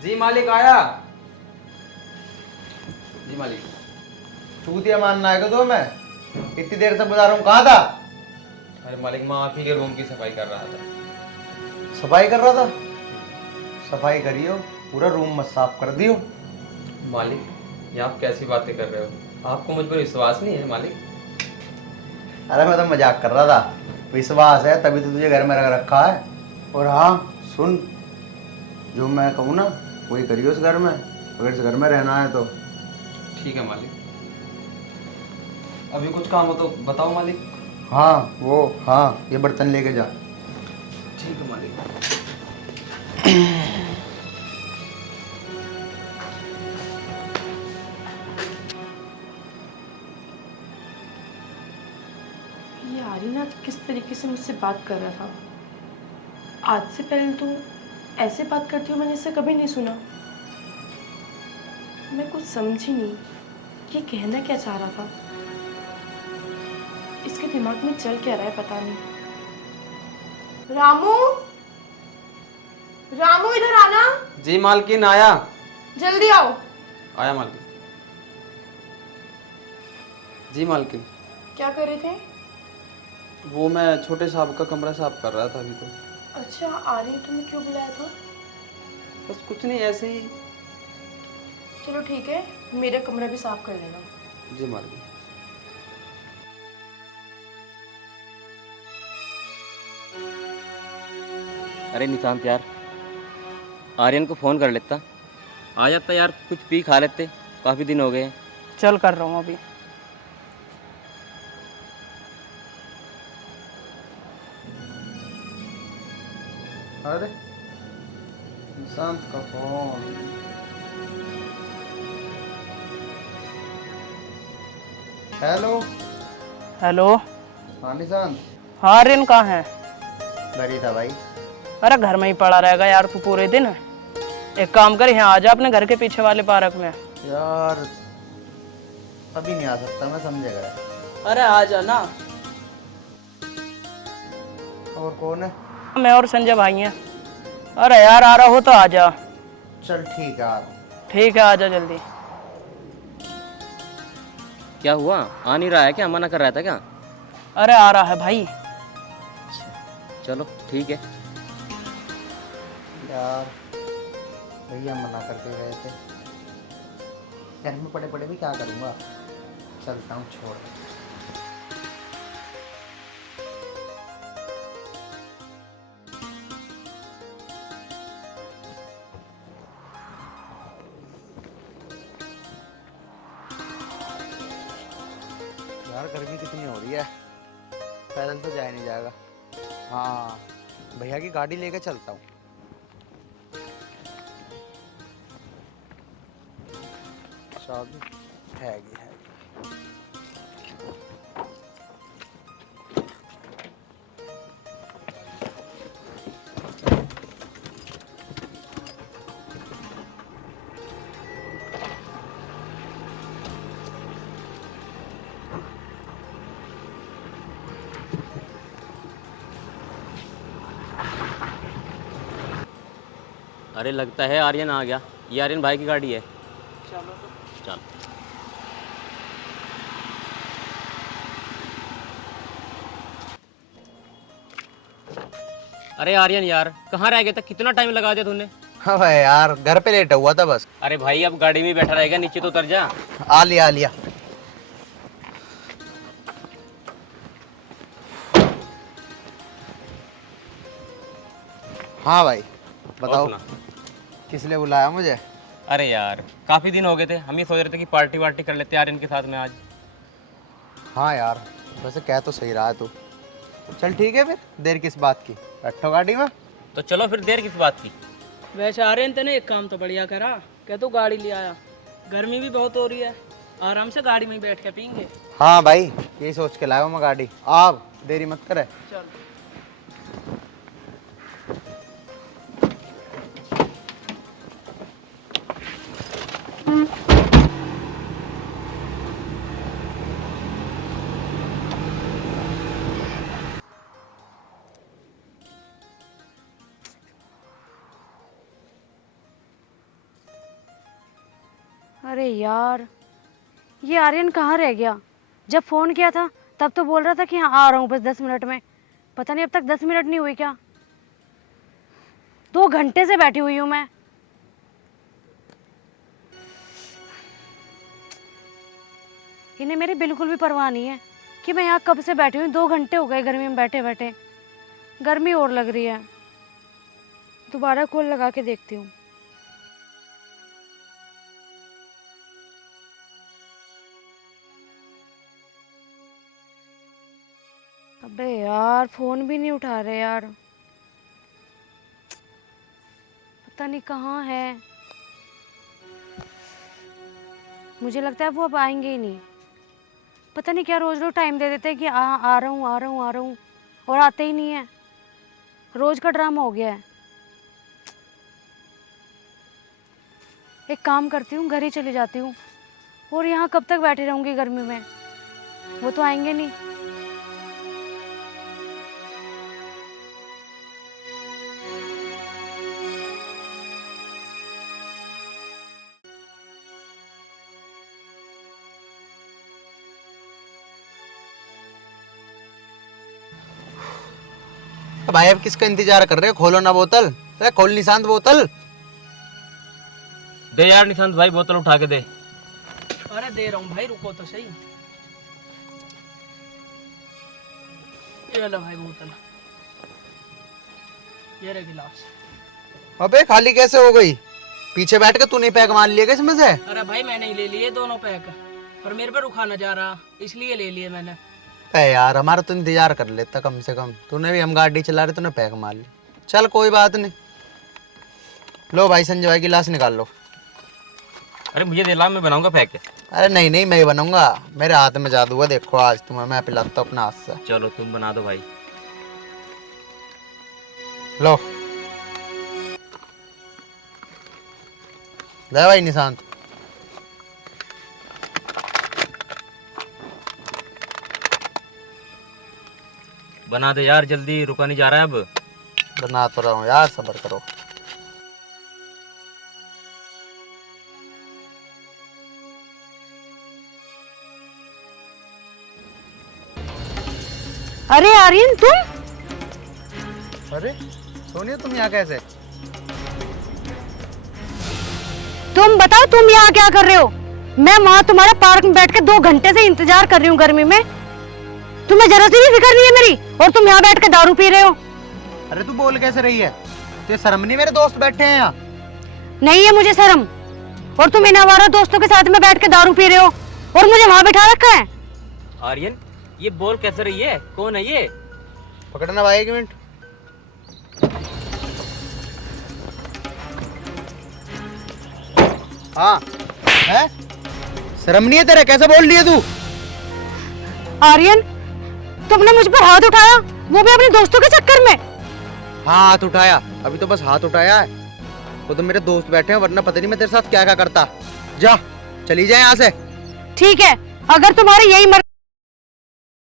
जी मालिक आया। जी मालिक। चूतिया मानना है तो मैं इतनी देर से बता रहा हूँ, कहाँ था? अरे मालिक मैं आप ही के रूम की सफाई कर रहा था। सफाई कर रहा था? सफाई करियो, पूरा रूम मत साफ कर दियो। मालिक ये आप कैसी बातें कर रहे हो, आपको मुझ पर विश्वास नहीं है मालिक? अरे मैं तो मजाक कर रहा था, विश्वास है तभी तो तुझे घर में रख रखा है। और हाँ सुन, जो मैं कहूँ ना वही करियो इस घर में, अगर इस घर में रहना है तो। ठीक है मालिक। अभी कुछ काम हो तो बताओ मालिक। हाँ वो, हाँ ये बर्तन लेके जा। ठीक है मालिक। ये आर्यन किस तरीके से मुझसे बात कर रहा था, आज से पहले तो ऐसे बात करती हूँ मैंने इसे कभी नहीं सुना। मैं कुछ समझी नहीं, ये कहना क्या चाह रहा था, इसके दिमाग में चल क्या रहा है पता नहीं। रामू, रामू इधर आना। जी मालकिन आया। जल्दी आओ। आया मालकिन। जी मालकिन। क्या कर रहे थे? वो मैं छोटे साहब का कमरा साफ कर रहा था अभी तो। अच्छा आर्यन, तुम्हें क्यों बुलाया था? बस कुछ नहीं, ऐसे ही। चलो ठीक है, मेरा कमरा भी साफ कर लेना। जी मालूम। अरे निशांत यार, आर्यन को फ़ोन कर लेता, आ जाता यार, कुछ पी खा लेते, काफ़ी दिन हो गए। चल कर रहा हूँ अभी। अरे निशांत का फोन। हेलो। हेलो। हाँ निशांत। हाँ आर्यन कहाँ है? घर ही था भाई। अरे घर में ही पड़ा रहेगा यार तू पूरे दिन। एक काम कर, यहाँ आ जा अपने घर के पीछे वाले पार्क में। यार अभी नहीं आ सकता मैं, समझेगा। अरे आ जा ना। और कौन है? मैं और संजय भाई हैं। अरे यार आ रहा हो तो आ जा। चल ठीक है आ रहा हूँ। ठीक है आ जा जल्दी। क्या हुआ, आ नहीं रहा है क्या? मना कर रहा था क्या? अरे आ रहा है भाई। चलो ठीक है। यार भैया मना करके गए थे, घर में पड़े पड़े भी क्या करूँगा। चलता हूँ, छोड़। यार गर्मी कितनी हो रही है, पैदल तो जाया नहीं जाएगा। हाँ भैया की गाड़ी लेके चलता हूँ। चाबी हैगी। अरे लगता है आर्यन आ गया, ये आर्यन भाई की गाड़ी है। चलो तो। चल। अरे आर्यन यार, कहाँ रह गया था? कितना टाइम लगा दिया तूने? हाँ भाई यार घर पे लेटा हुआ था बस। अरे भाई अब गाड़ी में बैठा रहेगा, नीचे तो उतर जा। आ लिया। हाँ भाई बताओ, और सुना। किस लिए बुलाया मुझे? अरे यार काफ़ी दिन हो गए थे, हम ये सोच रहे थे कि पार्टी वार्टी कर लेते आर्यन के साथ में आज। हाँ यार वैसे कह तो सही रहा है तू। चल ठीक है फिर, देर किस बात की, बैठो गाड़ी में। तो चलो फिर, देर किस बात की। वैसे आर्यन तेने एक काम तो बढ़िया करा, क्या तू गाड़ी ले आया। गर्मी भी बहुत हो रही है, आराम से गाड़ी में ही बैठ के पीएंगे। हाँ भाई यही सोच के लाया हूँ मैं गाड़ी। आप देरी मत करे। चल। अरे यार, ये आर्यन कहाँ रह गया? जब फोन किया था तब तो बोल रहा था कि हाँ आ रहा हूँ बस 10 मिनट में। पता नहीं अब तक 10 मिनट नहीं हुई क्या? 2 घंटे से बैठी हुई हूँ मैं। इन्हें मेरी बिल्कुल भी परवाह नहीं है कि मैं यहाँ कब से बैठी हूँ। 2 घंटे हो गए गर्मी में बैठे बैठे, गर्मी और लग रही है। दोबारा कॉल लगा के देखती हूँ। अबे यार फोन भी नहीं उठा रहे यार, पता नहीं कहाँ है। मुझे लगता है वो अब आएंगे ही नहीं। पता नहीं क्या रोज रोज टाइम दे देते हैं कि आ रहा हूँ आ रहा हूँ आ रहा हूँ, और आते ही नहीं है। रोज का ड्रामा हो गया है। एक काम करती हूँ, घर ही चली जाती हूँ। और यहाँ कब तक बैठी रहूंगी गर्मी में? वो तो आएंगे नहीं। भाई अब किसका इंतजार कर रहे हो? खोलो ना बोतल। अरे खोल निशांत बोतल। दे यार निशांत भाई बोतल उठा के दे। अरे दे रहा हूँ भाई, रुको तो सही। ये लो भाई बोतल, ये रहे गिलास। अबे खाली कैसे हो गई? पीछे बैठ के तूने पैक मान लिया इसमें से? अरे भाई मैंने ही ले लिए दोनों पैक, पर मेरे पे रुखा न जा रहा, इसलिए ले लिए मैंने। अरे यार हमारा तो इंतजार कर लेता कम से कम। तूने भी, हम गाड़ी चला रहे, तूने पैक मार लिया। चल कोई बात नहीं। लो भाई संजय भाई गिलास निकाल लो। अरे मुझे दे ला, मैं बनाऊंगा पैक। अरे नहीं नहीं, मैं ही बनूंगा। मेरे हाथ में जादू है, देखो आज तुम्हें मैं पिलाता हूँ अपना हाथ से। चलो तुम बना दो भाई। लो ले भाई निशांत। बना दे यार जल्दी, रुका नहीं जा रहा है अब। बना तो रहा हूँ यार, सब्र करो। अरे आर्यन तुम? अरे सोनिया तुम यहाँ कैसे? तुम बताओ तुम यहाँ क्या कर रहे हो? मैं वहाँ तुम्हारे पार्क में बैठ के 2 घंटे से इंतजार कर रही हूँ गर्मी में। तुम्हें जरा सी भी फिक्र नहीं है मेरी, और तुम यहाँ बैठ के दारू पी रहे हो। अरे तू बोल कैसे रही है? तुझे शर्म नहीं? मेरे दोस्त बैठे हैं यहाँ। नहीं है मुझे शर्म, और तुम इन आवारा दोस्तों के साथ में बैठ के दारू पी रहे हो और मुझे वहाँ बिठा रखा है। आर्यन ये बोल कैसे रही है? कौन है ये? पकड़ना भाई 1 मिनट। हाँ है? शर्म नहीं है तेरे? कैसे बोल रही है तू? आर्यन तुमने मुझ पर हाथ उठाया, वो भी अपने दोस्तों के चक्कर में। हाँ हाथ उठाया, अभी तो बस हाथ उठाया है। वो तो मेरे दोस्त बैठे हैं, वरना पता नहीं मैं तेरे साथ क्या क्या करता। जा चली जाए यहाँ से। ठीक है, अगर तुम्हारी यही मर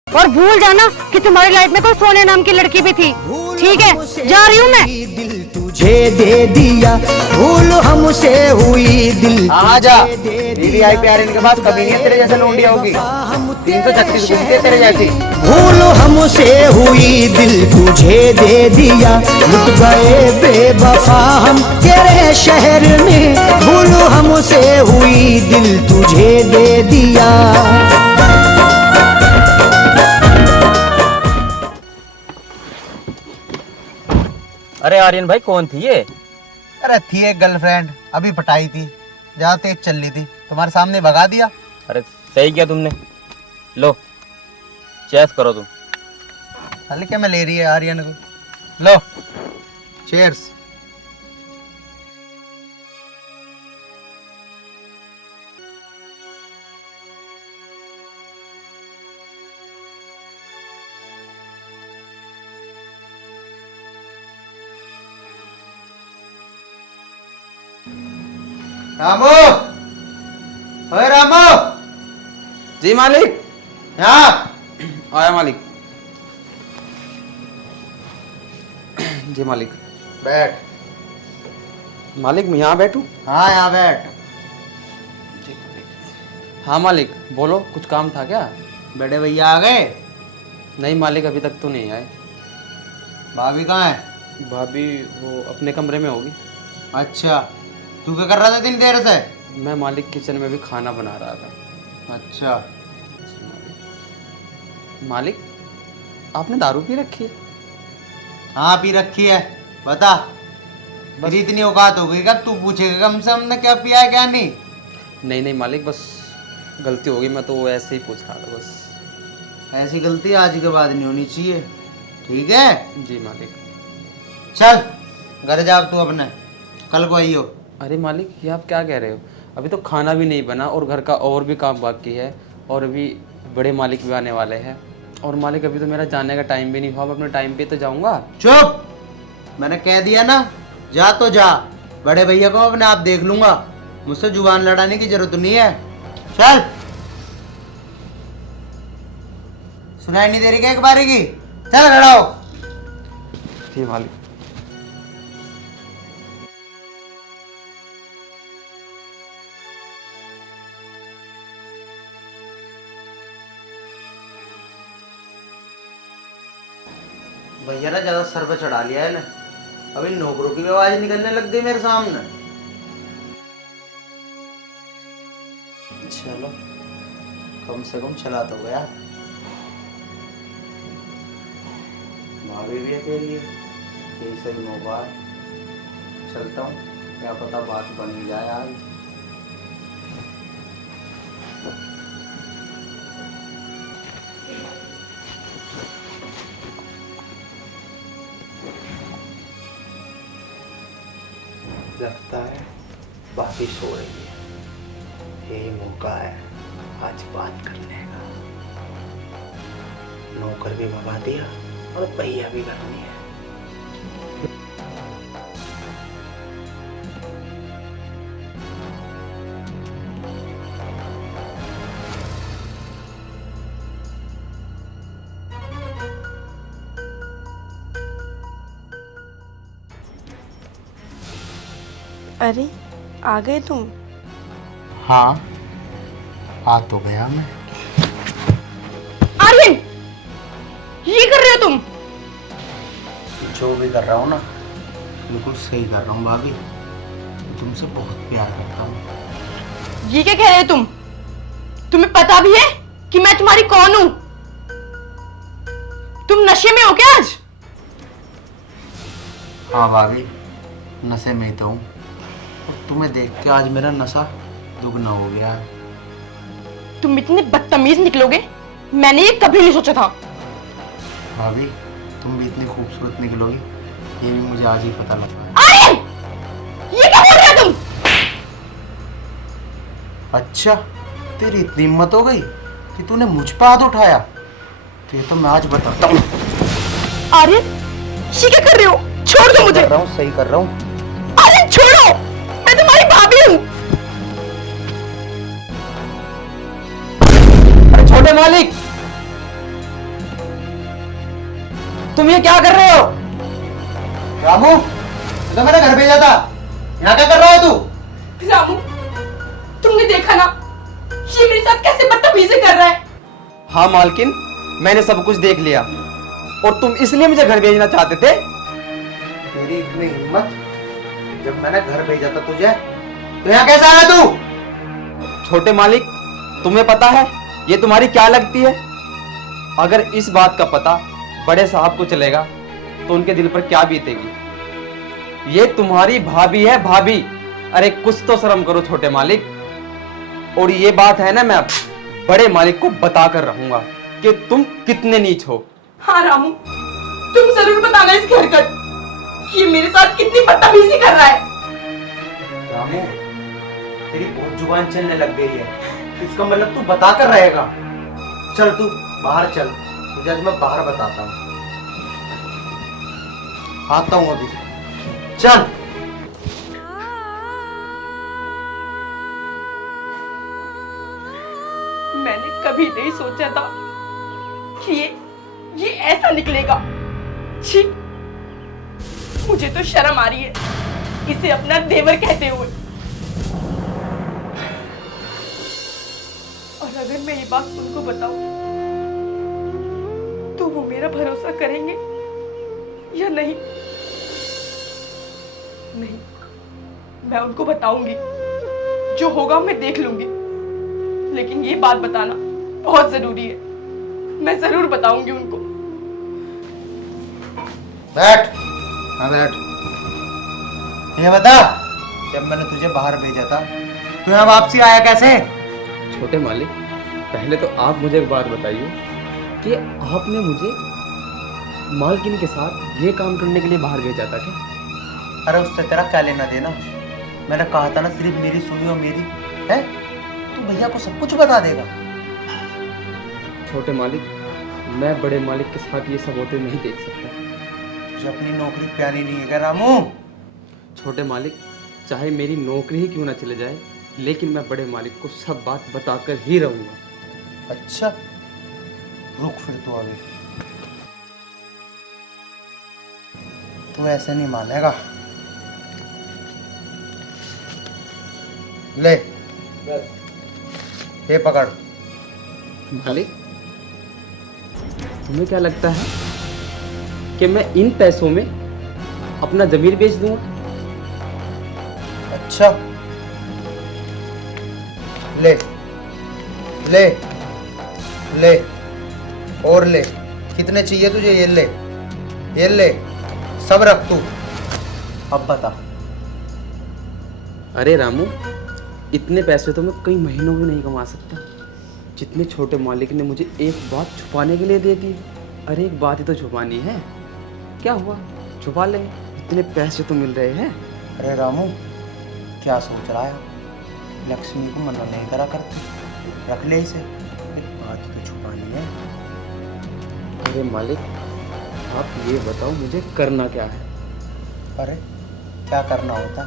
और भूल जाना कि तुम्हारी लाइफ में कोई सोने नाम की लड़की भी थी। ठीक है, जा रही हूँ मैं। दिल तुझे दे दिया, भूल हमसे हुई दिल। हाँ जा, दीदी आई प्यार इनके पास कभी नहीं है तेरे जैसे लौंडिया होगी। 336 घूमती है तेरे जैसी। भूल हमसे हुई दिल तुझे दे दिया, लुट गए बेवफा हम तेरे शहर में। भूल हमसे हुई दिल तुझे दे दिया। अरे आर्यन भाई कौन थी ये? अरे थी एक गर्लफ्रेंड, अभी पटाई थी, ज्यादा तेज चल रही थी, तुम्हारे सामने भगा दिया। अरे सही किया तुमने। लो चेस करो तुम। हल्के में ले रही है आर्यन को। लो चीयर्स। रामू, ओए रामू। जी मालिक। यहाँ आया मालिक। जी मालिक। बैठ। मालिक मैं यहाँ बैठूं? हाँ यहाँ बैठ। हाँ मालिक बोलो, कुछ काम था क्या? बड़े भैया आ गए? नहीं मालिक अभी तक तो नहीं आए। भाभी कहाँ है? भाभी वो अपने कमरे में होगी। अच्छा, तू क्या कर रहा था इतनी देर से? मैं मालिक किचन में भी खाना बना रहा था। अच्छा। मालिक आपने दारू पी रखी है? हाँ पी रखी है। बता, बस इतनी औकात हो गई क्या तू पूछेगा कम से हमने क्या पिया है क्या नहीं? नहीं नहीं मालिक बस गलती हो गई, मैं तो ऐसे ही पूछ रहा था बस। ऐसी गलती आज के बाद नहीं होनी चाहिए, ठीक है? जी मालिक। चल घर जा तू अपने, कल को आइयो। अरे मालिक ये आप क्या कह रहे हो? अभी तो खाना भी नहीं बना और घर का और भी काम बाकी है, और अभी बड़े मालिक भी आने वाले हैं। और मालिक अभी तो मेरा जाने का टाइम भी नहीं हुआ, अपने टाइम पे तो जाऊंगा। चुप, मैंने कह दिया ना, जा तो जा। बड़े भैया को अपने आप देख लूंगा, मुझसे जुबान लड़ाने की जरूरत नहीं है। चल। सुनाई नहीं दे रही क्या एक बारी की? चल खड़ा हो। ठीक मालिक। भैया ने ज्यादा सर पे चढ़ा लिया है ना, अभी नौकरों की भी आवाज निकलने लग गई मेरे सामने। चलो कम से कम चला तो गया। भाभी भी अकेली है, यही सही मौका है। चलता हूँ, क्या पता बात बन ही जाए आज। लगता है बाकी सो रही है, यही मौका है आज बात करने का। नौकर भी भगा दिया और भैया भी करनी है। अरे आ गए तुम? हाँ आ तो गया मैं। आर्यन, ये कर रहे हो तुम? जो भी कर रहा हूँ ना बिल्कुल सही कर रहा हूँ भाभी, तुमसे बहुत प्यार करता हूँ। ये क्या कह रहे हो तुम? तुम्हें पता भी है कि मैं तुम्हारी कौन हूं? तुम नशे में हो क्या आज? हाँ भाभी, नशे में ही तो हूँ, और तुम्हें देख के आज मेरा नशा दुगना हो गया है। तुम इतने बदतमीज निकलोगे, मैंने ये कभी नहीं सोचा था। भाभी तुम भी इतनी खूबसूरत निकलोगी, ये भी मुझे आज ही पता लगा। आर्यन, ये क्या बोल रहे हो तुम? अच्छा, तेरी इतनी हिम्मत हो गई कि तूने मुझ पर हाथ उठाया? तो ये तो मैं आज बताता हूँ। आर्यन, ये क्या कर रहे हो? छोड़ दो मुझे। कर रहा हूँ, सही कर रहा हूँ। आर्यन छोड़ो, मैं तुम्हारी भाभी हूँ। अरे छोटे मालिक, तुम ये क्या कर रहे हो? रामू, तो मेरा घर भेजा था, यहाँ क्या कर रहा है तू? रामू, तुमने देखा ना ये मेरे साथ कैसे बदतमीजी कर रहा है? हाँ मालकिन, मैंने सब कुछ देख लिया, और तुम इसलिए मुझे घर भेजना चाहते थे? तेरी इतनी हिम्मत, जब मैंने घर भेजा था तुझे, तो यहाँ कैसे आया तू? छोटे मालिक, तुम्हें पता है ये तुम्हारी क्या लगती है? अगर इस बात का पता बड़े साहब को चलेगा तो उनके दिल पर क्या बीतेगी। ये तुम्हारी भाभी है, भाभी। अरे कुछ तो शर्म करो छोटे मालिक। और ये बात है ना, मैं अब बड़े मालिक को बता कर रहूंगा कि तुम कितने नीच हो। हाँ रामू, तुम जरूर बताना इस घर का ये मेरे साथ कितनी बदतमीजी कर रहा है। रामू, तेरी बहुत जुबान चलने लग गई है, इसका मतलब तू बता कर रहेगा। चल तू बाहर चल, तुझे आज मैं बाहर बताता हूँ। आता हूँ अभी, चल। मैंने कभी नहीं सोचा था कि ये ऐसा निकलेगा। छी, मुझे तो शर्म आ रही है इसे अपना देवर कहते हुए। और अगर मैं ये बात उनको बताऊं तो वो मेरा भरोसा करेंगे या नहीं? नहीं, मैं उनको बताऊंगी, जो होगा मैं देख लूंगी, लेकिन ये बात बताना बहुत जरूरी है। मैं जरूर बताऊंगी उनको। बैठ, हाँ बैठ। ये बता, जब मैंने तुझे बाहर भेजा था तू यहाँ वापसी आया कैसे? छोटे मालिक, पहले तो आप मुझे एक बात बताइए कि आपने मुझे मालकिन के साथ ये काम करने के लिए बाहर भेजा था क्या? अरे उससे तेरा क्या लेना देना? मैंने कहा था ना सिर्फ मेरी सुनी और मेरी है, तू भैया को सब कुछ बता देगा। छोटे मालिक, मैं बड़े मालिक के साथ ये सब होते नहीं देख सकता। तुझे अपनी नौकरी प्यारी नहीं है क्या रामू? छोटे मालिक, चाहे मेरी नौकरी ही क्यों ना चले जाए, लेकिन मैं बड़े मालिक को सब बात बताकर ही रहूंगा। अच्छा, रुक फिर तू अभी। तू ऐसे नहीं मानेगा। ले, ये पकड़। मालिक, तुम्हें क्या लगता है कि मैं इन पैसों में अपना जमीर बेच दूंगा? अच्छा, ले ले ले और ले, कितने चाहिए तुझे? ये ले सब रख तू। अब बता। अरे रामू, इतने पैसे तो मैं कई महीनों में नहीं कमा सकता जितने छोटे मालिक ने मुझे एक बात छुपाने के लिए दे दी। अरे एक बात ही तो छुपानी है, क्या हुआ, छुपा लेंगे, इतने पैसे तो मिल रहे हैं। अरे रामू, क्या सोच रहा है? लक्ष्मी को मना नहीं करा करती, रख ले इसे, एक बात तो छुपानी है। अरे मालिक, आप ये बताओ मुझे करना क्या है? अरे क्या करना होता,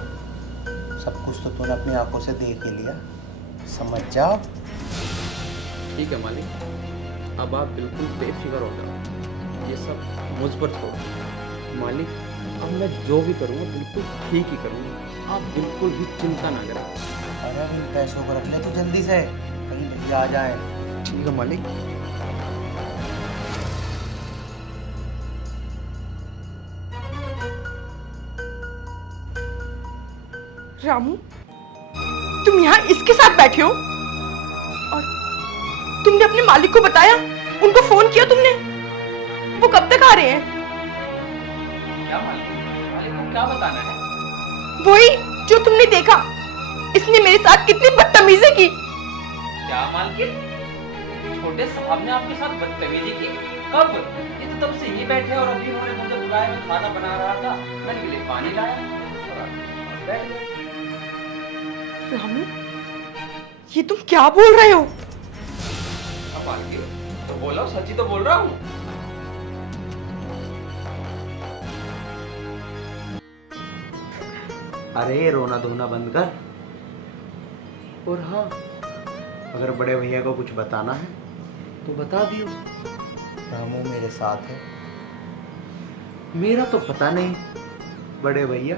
सब कुछ तो तूने अपनी आंखों से देख ही लिया, समझ जा। ठीक है मालिक, अब आप बिल्कुल बेफिक्र हो जाओ, ये सब मुझ पर छोड़ो। मालिक, अब मैं जो भी करूँगा बिल्कुल ठीक ही करूँगा, आप बिल्कुल भी चिंता ना करें। अरे इन पैसों को रख ले तू जल्दी से, कहीं भैया आ जाए। ठीक है मालिक। रामू, तुम यहाँ इसके साथ बैठे हो और तुमने अपने मालिक को बताया? उनको फोन किया तुमने? वो कब तक आ रहे हैं? क्या मालिक को क्या बताना है? वही जो तुमने देखा, इसने मेरे साथ कितनी बदतमीजी की। क्या मालकिन, छोटे साहब ने आपके साथ बदतमीजी की? कब? ये तो तब से ही बैठे और अभी उन्होंने मुझे बुलाया, मैं खाना बना रहा था, मैंने इनके लिए पानी लाया और बैठ गए। रामू, ये तुम क्या बोल रहे हो? अब मालकिन तो बोलो, सच्ची तो बोल रहा हूँ। अरे रोना धोना बंद कर, और हाँ, अगर बड़े भैया को कुछ बताना है तो बता दियो, रामू मेरे साथ है। मेरा तो पता नहीं, बड़े भैया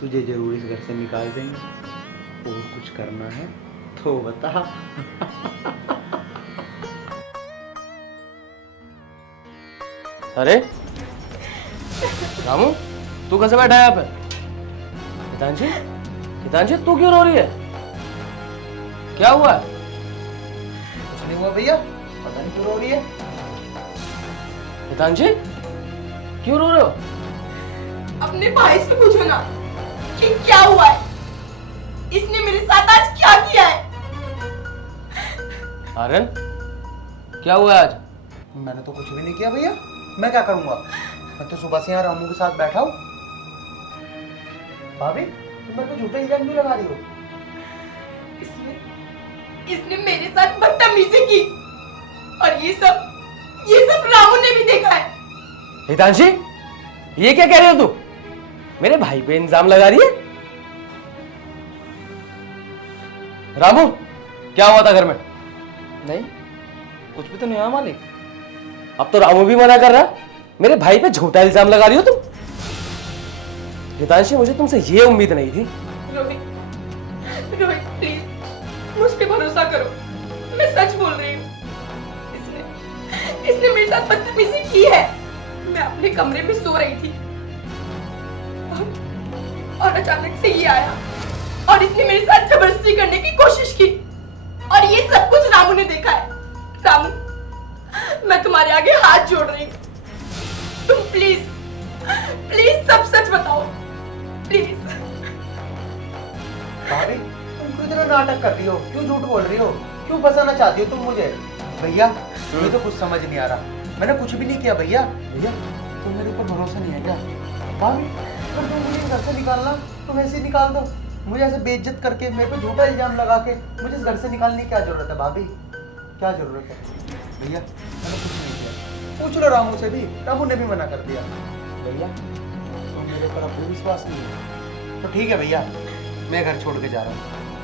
तुझे जरूर इस घर से निकाल देंगे, और कुछ करना है तो बता। अरे रामू, तू कैसे बैठा है यहाँ पे? हितांशी, हितांशी तू क्यों रो रही है? क्या हुआ है? कुछ नहीं हुआ भैया, पता नहीं क्यों रो रही है। हितांशी, क्यों रो रहे हो? अपने भाई से पूछो ना कि क्या हुआ है, इसने मेरे साथ आज क्या किया है। आर्यन, क्या हुआ है आज? मैंने तो कुछ भी नहीं किया भैया, मैं क्या करूंगा? मैं तो सुबह से यहाँ रामू के साथ बैठा हूँ। भाभी, तुम मेरे को झूठा इल्जाम क्यों लगा रही हो? इसने मेरे साथ बदतमीजी की और ये सब रामू ने भी देखा है। हितांशी, ये क्या कह रही हो तू? मेरे भाई पे इल्जाम लगा रही है? रामू, क्या हुआ था घर में? नहीं, कुछ भी तो नहीं हुआ मालिक। अब तो रामू भी मना कर रहा है, मेरे भाई पे झूठा इल्जाम लगा रही हो तुम। हितांशी, मुझे तुमसे ये उम्मीद नहीं थी। रोहित, रोहित प्लीज मुझ पे भरोसा करो, मैं सच बोल रही हूँ। इसने मेरे साथ बदतमीजी की है। मैं अपने कमरे में सो रही थी और अचानक से ये आया और इसने मेरे साथ जबरदस्ती करने की कोशिश की और ये सब कुछ रामू ने देखा है। रामू, मैं तुम्हारे आगे हाथ जोड़ रही हूँ, तुम प्लीज प्लीज सब सच बताओ, प्लीज। भाभी, तुम क्यों इतना नाटक कर रही हो? क्यों झूठ बोल रही हो? क्यों फंसाना चाहती हो तुम मुझे? भैया, मुझे तो कुछ समझ नहीं आ रहा, मैंने कुछ भी नहीं किया। भैया, भैया तुम मेरे ऊपर भरोसा नहीं है क्या? भाभी, अगर तुम मुझे घर से निकालना तो वैसे ही निकाल दो, मुझे ऐसे बेइज्जत करके, मेरे पे झूठा इल्जाम लगा के मुझे इस घर से निकालने की क्या जरूरत है? भाभी, क्या जरूरत है? भैया, मैंने कुछ नहीं किया, पूछ लो रामू से भी, रामू ने भी मना कर दिया। भैया, तुम मेरे ऊपर अब भी विश्वास नहीं है तो ठीक है भैया, मैं घर छोड़ के जा रहा हूँ।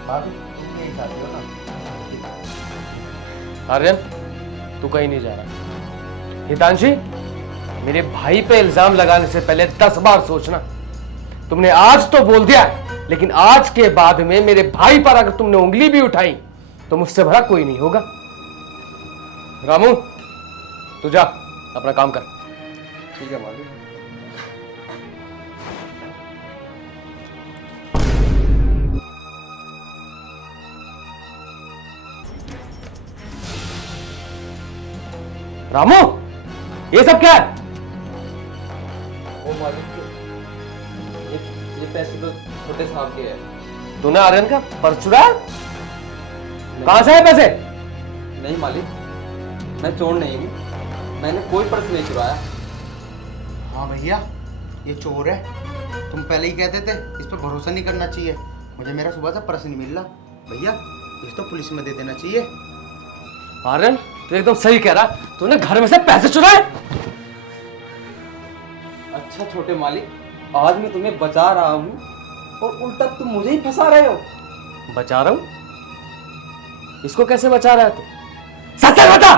भाभी, तुम यही चाहती हो ना? आर्यन, तू कहीं नहीं जा रहा। हितांशी, मेरे भाई पे इल्जाम लगाने से पहले 10 बार सोचना। तुमने आज तो बोल दिया, लेकिन आज के बाद में मेरे भाई पर अगर तुमने उंगली भी उठाई तो मुझसे भला कोई नहीं होगा। रामू, तू जा अपना काम कर। ठीक है मालिक। रामू, ये सब क्या है? वो मालिक, ये पैसे तो छोटे साहब के हैं। तूने आर्यन का पर्स चुराया? कहां से है पैसे? नहीं मालिक, मैं चोर नहीं हूँ, मैंने कोई पर्स नहीं चुराया। हाँ भैया, ये चोर है। तुम पहले ही कहते थे इस पर भरोसा नहीं करना चाहिए। मुझे मेरा सुबह से पर्स नहीं मिल रहा भैया, इस तो पुलिस में दे देना चाहिए। आर्यन, तू एकदम सही कह रहा। तूने घर में से पैसे चुराए? अच्छा छोटे मालिक, आज मैं तुम्हें बचा रहा हूँ और उल्टा तुम मुझे ही फंसा रहे हो। बचा रहा हूं? इसको कैसे बचा रहा है तू? सच सच बता।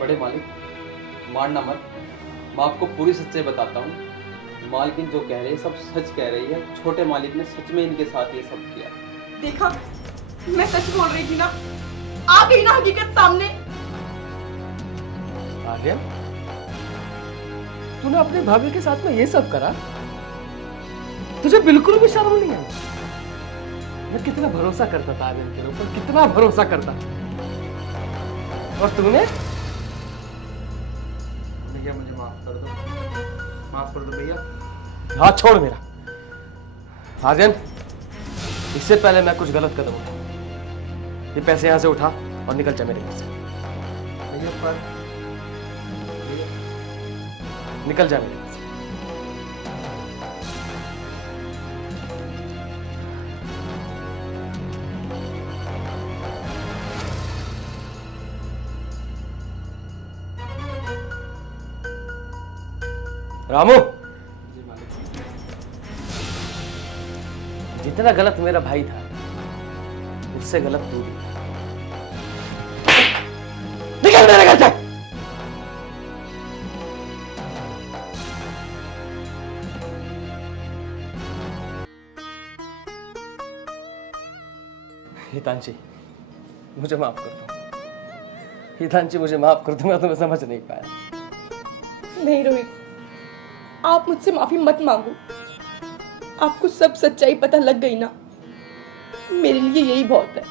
बड़े मालिक, मारना मत, मैं आपको पूरी सच्चाई बताता हूँ। मालकिन जो कह रही है सब सच कह रही है। छोटे मालिक ने सच में इनके साथ ये सब किया। देखा, मैं सच बोल रही थी ना, आ गई ना हकीकत सामने। आर्यन, तूने अपने भाभी के साथ में ये सब करा? तुझे बिल्कुल भी शर्म नहीं आई? मैं कितना भरोसा करता था आर्यन के ऊपर, कितना भरोसा करता। और तूने? भैया मुझे माफ कर दो, माफ कर दो भैया। हाथ छोड़ मेरा। आर्यन, इससे पहले मैं कुछ गलत कदम उठाऊं, ये पैसे यहां से उठा और निकल जा मेरे घर से। भैया पर निकल जा मेरे घर से। रामू, जितना गलत मेरा भाई था, उससे गलत तू भी। निकल मेरे घर से। हितांशी, मुझे माफ कर दो। हितांशी, मुझे माफ कर दो, मैं तुम्हें समझ नहीं पाया। नहीं रोहित, आप मुझसे माफी मत मांगो। आपको सब सच्चाई पता लग गई ना, मेरे लिए यही बहुत है।